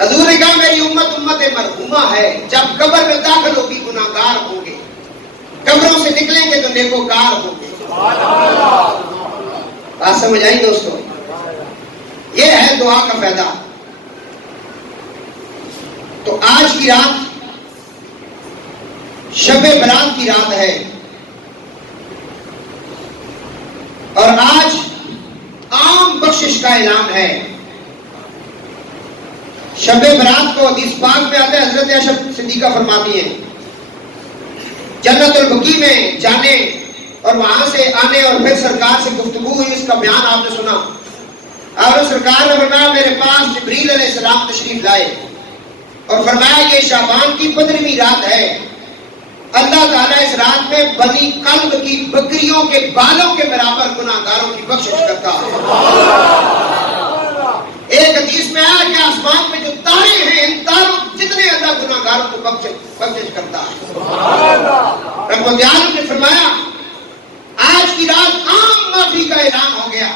حضور نے کہا میری امت امت مرحومہ ہے، جب قبر میں داخل ہوگی گناہگار ہوں گے، قبروں سے نکلیں گے تو نیکوکار ہوں گے. بات سمجھ آئی دوستو؟ یہ ہے دعا کا فائدہ. تو آج کی رات شب برات کی رات ہے، اور آج عام بخشش کا اعلان ہے. شب برات کو حدیث پاک میں آتا ہے، حضرت عائشہ صدیقہ فرماتی ہیں جنت البقیع میں جانے اور وہاں سے آنے اور پھر سرکار سے گفتگو ہوئی، اس کا بیان آپ نے سنا. اور سرکار نے فرمایا میرے پاس جبریل علیہ السلام تشریف لائے اور فرمایا یہ شعبان کی 15ویں رات ہے، اللہ تعالیٰ اس رات میں بنی قلب کی بکریوں کے بالوں کے برابر گناہگاروں کی بخشش کرتا ہے. ایک حدیث میں آیا کہ آسمان میں جو تارے ہیں ان تاروں جتنے اللہ گناہگاروں کو بخشش کرتا ہے. رحمت عالم نے فرمایا آج کی رات عام معافی کا اعلان ہو گیا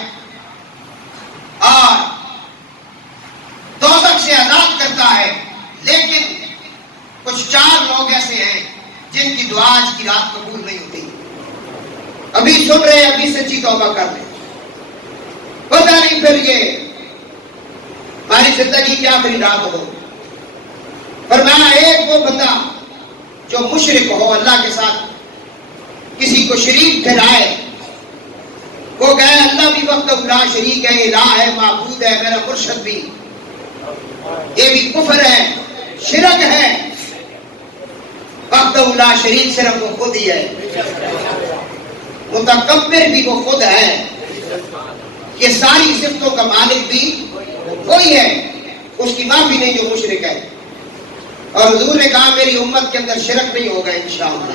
اور دوزخ سے آزاد کرتا ہے. آج کی رات قبول نہیں ہوتی. ابھی سن رہے ہیں, ابھی سچی توبہ کر لیں. پتہ نہیں پھر یہ ہماری زندگی کی آخری رات ہو. فرمایا ایک وہ بندہ جو مشرک ہو, اللہ کے ساتھ کسی کو شریک ٹھہرائے, وہ کہے اللہ بھی وحدہ لا شریک ہے, الہ ہے, معبود ہے, میرا مرشد بھی, یہ بھی کفر ہے, شرک ہے. وحدہ لا شریک صرف وہ خود ہی ہے, متکبر بھی وہ خود ہے, یہ ساری صفتوں کا مالک بھی وہی ہے, اس کی معافی نہیں جو مشرک ہے. اور حضور نے کہا میری امت کے اندر شرک نہیں ہوگا انشاءاللہ.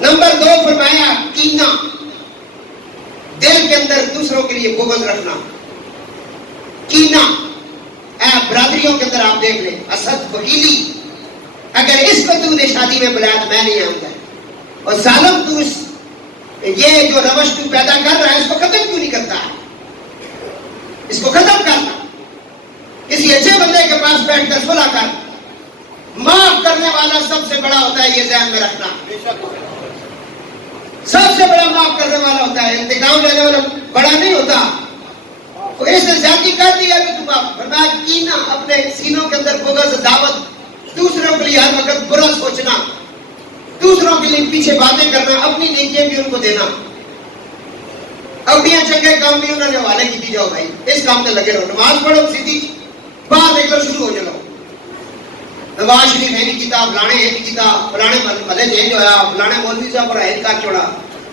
نمبر 2 فرمایا کینہ, دل کے اندر دوسروں کے لیے بغض رکھنا. کینہ برادریوں کے اندر آپ دیکھ لیں, اسد بغیلی, اگر اس کو تو نے شادی میں بلایا تو میں نہیں آؤں گا, اور ظالم تو یہ جو روش تو پیدا کر رہا ہے اس کو ختم کیوں نہیں کرتا ہے, اس کو ختم کرنا. کسی اچھے بندے کے پاس بیٹھ کر صلح کر. معاف کرنے والا سب سے بڑا ہوتا ہے, یہ ذہن میں رکھنا. سب سے بڑا معاف کرنے والا ہوتا ہے, انتقام لینے والا بڑا نہیں ہوتا. تو اس نے زیادتی کر دیا کہ تم آپ فرمایا کینہ, اپنے سینوں کے اندر بغض, دعوت, دوسروں کے لیے ہر وقت برا سوچنا, دوسروں کے لیے پیچھے باتیں کرنا, اپنی نیکیاں بھی ان کو دینا, اپنی چنگے کام بھی انہوں نے حوالے کی. جاؤ بھائی اس کام میں لگے رہو, نماز پڑھو, سیدھی باہر نکلو, شروع ہو جاؤ. نواز شریف ہے نہیں کتاب, فلانے ہے نہیں کتاب, فلانے ملے چینج ہوا, فلانے مولوی صاحب پر عہد کر چھوڑا,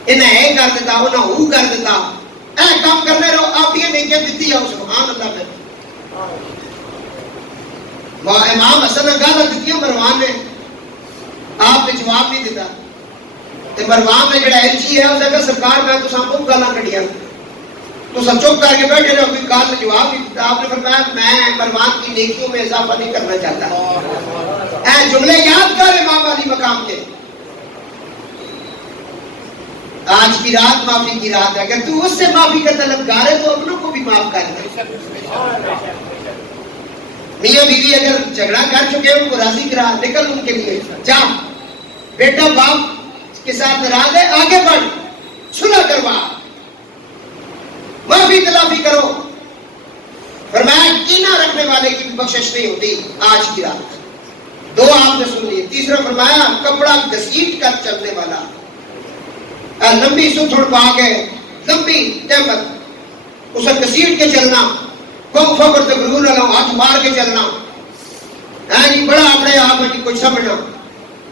انہیں اے کر دیتا, انہیں وہ کر دیتا. اے کام کرنے رہو, آپ یہ نیکیاں دیتی جاؤ. سبحان اللہ. پھر امام حسن نے گالا دیتی مروان نے, آپ نے جواب نہیں دیتا. مروان نے جڑا ایلچی ہے اس نے سرکار میں تو سب کو گالا کٹیا, تو سب چپ کر کے بیٹھے رہے, کوئی کال نے جواب نہیں دیتا. آپ نے فرمایا میں مروان کی نیکیوں میں اضافہ نہیں کرنا چاہتا. اے جملے یاد کر امام علی مقام کے. آج کی رات معافی کی رات ہے, اگر تو اس سے معافی کا طلبگار ہے تو اپنوں کو بھی معاف کر دے. میاں بیوی اگر جھگڑا کر چکے ان کو راضی کرا, نکل ان کے لیے جا. بیٹا باپ کے ساتھ ناراض ہے, آگے بڑھ, صلح کروا, معافی تلافی کرو. فرمایا کینہ رکھنے والے کی بخشش نہیں ہوتی آج کی رات. 2 آپ نے سن لیے. تیسرا فرمایا کپڑا گھسیٹ کر چلنے والا, لمبی ستھڑ پا کے, لمبی تہمت, اسے گھسیٹ کے چلنا, کوم فبر تبرون لو, ہاتھ مار کے چلنا, جی بڑا اپنے آپ میں کچھ سمجھنا,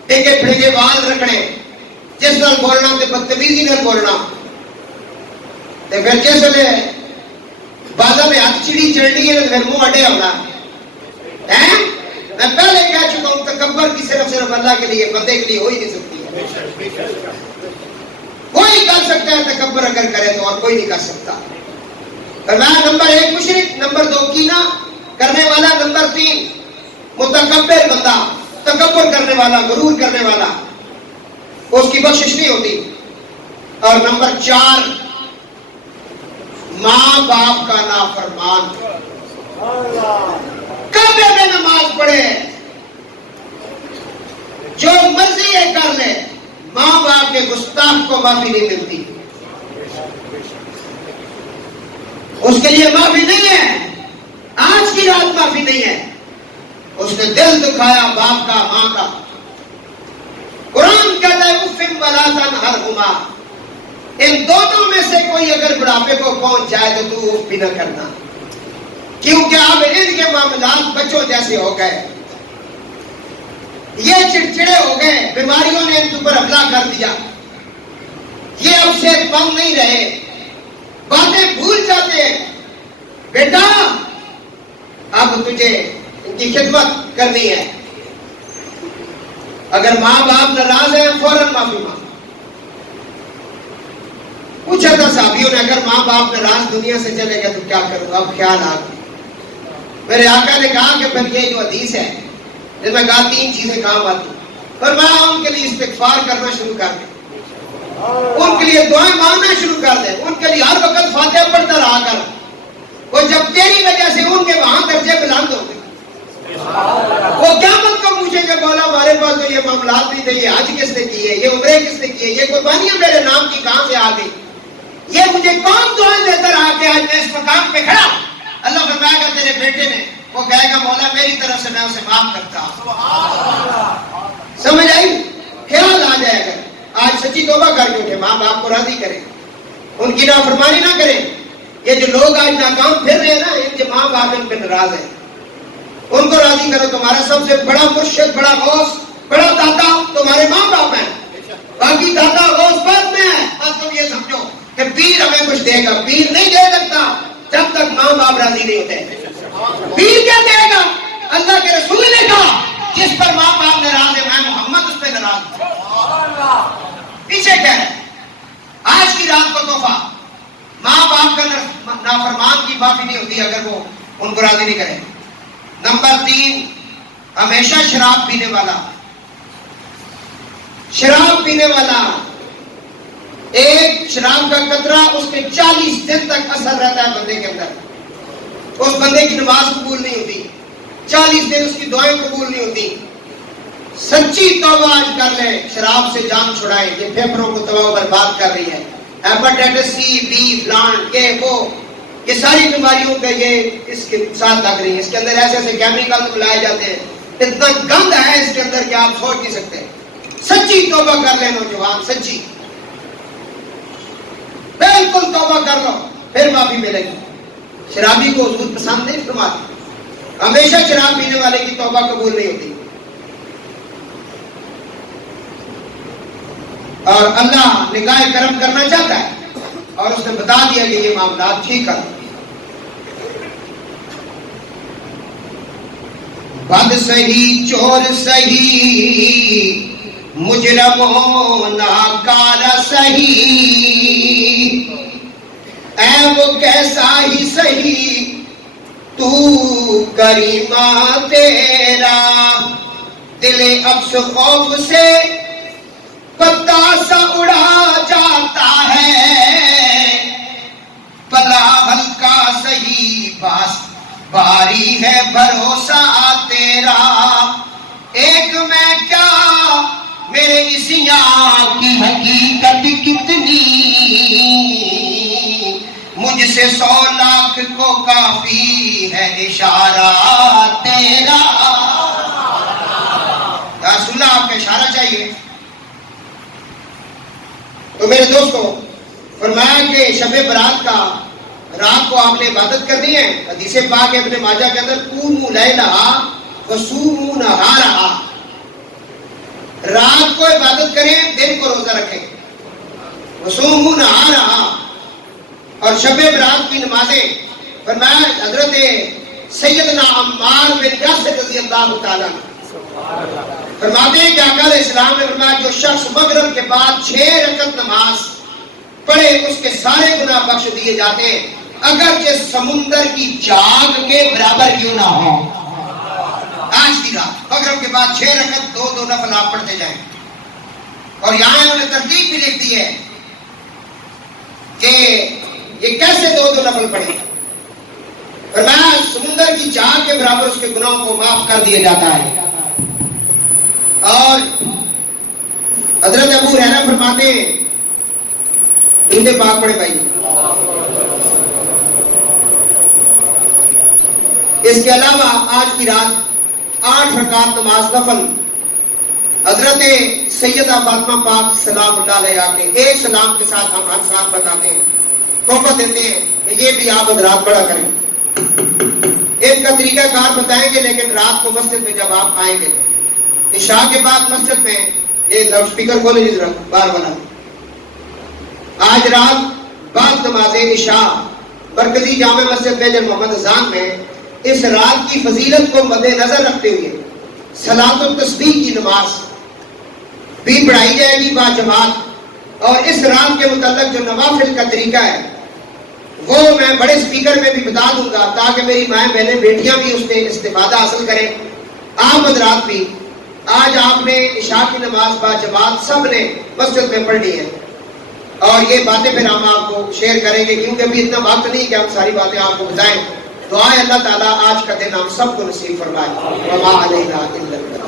ٹیکے پھڑے وال رکھنے, جس نال بولنا تے بدتمیزی نال بولنا. تے پھر جس ویلے بازا میں ہاتھ چڑی چڑھنی ہے پھر منہ اڈے ہونا ہے. میں پہلے کہہ چکا ہوں تکبر کی صرف اللہ کے لیے, بندے کے لیے ہو ہی نہیں سکتی. کوئی کر سکتا ہے تکبر اگر کرے تو, اور کوئی نہیں کر سکتا. فرمایا نمبر 1 مشرک, نمبر 2 کینہ کرنے والا, نمبر 3 متکبر بندہ, تکبر کرنے والا, غرور کرنے والا, اس کی بخشش نہیں ہوتی. اور نمبر 4 ماں باپ کا نافرمان. کعبے میں نماز پڑھے, جو مرضی ہے کر لے, ماں باپ کے گستاخ کو معافی نہیں ملتی. اس کے لیے معافی نہیں ہے, آج کی رات معافی نہیں ہے. اس نے دل دکھایا باپ کا, ماں کا. قرآن کہتا ہے اف ولا تنہرہما, ان دونوں میں سے کوئی اگر بڑھاپے کو پہنچ جائے تو تو اف بھی نہ کرنا, کیونکہ اب ان کے معاملات بچوں جیسے ہو گئے. یہ چڑچڑے ہو گئے, بیماریوں نے ان کے اوپر حملہ کر دیا, یہ اب صحت مند نہیں رہے, باتیں بھول جاتے ہیں. بیٹا اب تجھے ان کی خدمت کرنی ہے. اگر ماں باپ ناراض ہیں فوراً معافی مانگ. پوچھا تھا صحابیوں نے اگر ماں باپ ناراض دنیا سے چلے گا تو کیا کروں. اب خیال آ گیا. میرے آقا نے کہا کہ پھر یہ جو حدیث ہے جس میں کہا 3 چیزیں کام آتی, فرمایا ان کے لیے استغفار کرنا شروع کر دیں, ان کے لیے دعائیں مانگنا شروع کر دیں, ان کے لیے ہر وقت فاتحہ پڑھتا رہا کر. وہ جب تیری وجہ سے ان کے وہاں درجے بلند ہوں گے, وہ قیامت کو پوچھیں کہ مولا ہمارے پاس تو یہ معاملات نہیں تھے، یہ حج کس نے کیے، یہ عمرے کس نے کیے، یہ قربانیاں میرے نام کی کہاں سے آ گئی، یہ مجھے کون دعائیں دیتا رہا کہ آج میں اس مقام پہ کھڑا ہوں؟ اللہ فرمائے گا تیرے بیٹے نے، وہ کہے گا مولا میری طرف سے میں اسے معاف کرتا ہوں۔ سمجھ آئی؟ خیال آ جائے گا۔ آج سچی توبہ کر کے اٹھے، ماں باپ کو راضی کریں، ان کی نافرمانی نہ کریں۔ یہ جو لوگ آج ناکام پھر رہے ہیں نا، ان کے ماں باپ ان پہ ناراض ہیں، ان کو راضی کرو۔ تمہارا سب سے بڑا مرشد، بڑا غوث، بڑا داتا تمہارے ماں باپ ہیں، باقی داتا غوث بعد میں ہے۔ بس تم یہ سمجھو کہ پیر ہمیں کچھ دے گا، پیر نہیں دے سکتا جب تک ماں باپ راضی نہیں ہوتے۔ پیر کیا دے گا؟ اللہ کے رسول نے کہا جس پر ماں باپ ناراض ہے میں محمد اس پہ ناراض ہوں۔ پیچھے کہہ رہے آج کی رات کو تحفہ، ماں باپ کا نافرمان کی معافی نہیں ہوتی اگر وہ ان کو راضی نہیں کرے۔ نمبر 3، ہمیشہ شراب پینے والا، شراب پینے والا، ایک شراب کا قطرہ اس کے 40 دن تک اثر رہتا ہے بندے کے اندر، اس بندے کی نماز قبول نہیں ہوتی، 40 دن اس کی دعائیں قبول نہیں ہوتی۔ سچی توبہ آج کر لے، شراب سے جان چھڑائے، یہ پھیپھڑوں کو تباہ و برباد کر رہی ہے۔ ہیپاٹائٹس سی، بی، فلان، یہ ساری بیماریوں پہ یہ اس کے ساتھ لگ رہی ہے۔ اس کے اندر ایسے ایسے کیمیکل ملائے جاتے ہیں، اتنا گند ہے اس کے اندر کہ آپ سوچ نہیں سکتے۔ سچی توبہ کر لے نوجوان، سچی بالکل توبہ کر لو، پھر معافی ملے گی۔ شرابی کو حضور پسند نہیں فرماتے، ہمیشہ شراب پینے والے کی توبہ قبول نہیں ہوتی۔ اور اللہ نگاہ کرم کرنا چاہتا ہے اور اس نے بتا دیا کہ یہ معاملات ٹھیک کر۔ بد سہی چور سہی مجرم ناکار سہی، اے وہ کیسا ہی سہی تو کریمہ تیرا، دل افس خوف سے پتا سا اڑا جاتا ہے، بلا ہلکا سہی باس باری ہے بھروسہ تیرا، ایک میں کیا میرے اسیاں کی حقیقت کتنی، مجھ سے 100 لاکھ کو کافی ہے اشارہ تیرا۔ یا رسول اللہ آپ کا اشارہ چاہیے؟ تو میرے دوستو فرمایا کہ شب برات کا رات کو آپ نے عبادت کرنی ہے۔ حدیث پاک ہے ابن ماجہ کے اندر، قوموا لیلھا وصوموا نہارھا، رات کو عبادت کریں، دن کو روزہ رکھیں، وصوموا نہارھا، اور شب برات کی نمازیں۔ فرمایا حضرت سیدنا عمار بن یاسر رضی اللہ تعالیٰ فرماتے ہیں کہ آقا علیہ السلام نے فرمایا جو شخص مغرب کے بعد 6 رکعت نماز پڑھے اس کے سارے گناہ بخش دیے جاتے ہیں، اگرچہ سمندر کی جاگ کے برابر کیوں نہ ہو۔ آج کی رات مغرب کے بعد 6 رکعت 2 نفل آپ پڑھتے جائیں۔ اور یہاں انہوں نے ترتیب بھی لکھ دی ہے کہ یہ کیسے 2 نفل پڑھے۔ فرمایا سمندر کی جاگ کے برابر اس کے گناہوں کو معاف کر دیا جاتا ہے۔ اور حضرت ابو ہریرہ فرماتے ہیں، درود پاک پڑھے بھائی۔ اس کے علاوہ آج کی رات 8 رکعت نماز نفل حضرت سیدہ فاطمہ پاک سلام اللہ علیہا کے ایک سلام کے ساتھ ہم ہر سال بتاتے ہیں، تحفہ دیتے ہیں کہ یہ بھی آپ حضرات پڑھا کریں۔ ایک کا طریقہ کار بتائیں گے، لیکن رات کو مسجد میں جب آپ آئیں گے عشاء کے بعد مسجد میں یہ لاؤڈ اسپیکر کھولے جس طرح بار والا، آج رات بعد نماز عشاء مرکزی جامع مسجد میں محمد اذان میں اس رات کی فضیلت کو مد نظر رکھتے ہوئے صلاۃ التسبیح کی نماز بھی پڑھائی جائے گی با جماعت۔ اور اس رات کے متعلق جو نوافل کا طریقہ ہے وہ میں بڑے اسپیکر میں بھی بتا دوں گا تاکہ میری مائیں بہنیں بیٹیاں بھی اس سے استفادہ حاصل کریں۔ آپ حضرات بھی آج آپ نے عشاء کی نماز با جماعت سب نے مسجد میں پڑھ لی ہے، اور یہ باتیں پھر ہم آپ کو شیئر کریں گے کیونکہ ابھی اتنا وقت نہیں کہ ہم ساری باتیں آپ کو بتائیں۔ دعائیں اللہ تعالیٰ آج کا دن ہم سب کو نصیب فرمائے۔ وما علینا الا البلاغ۔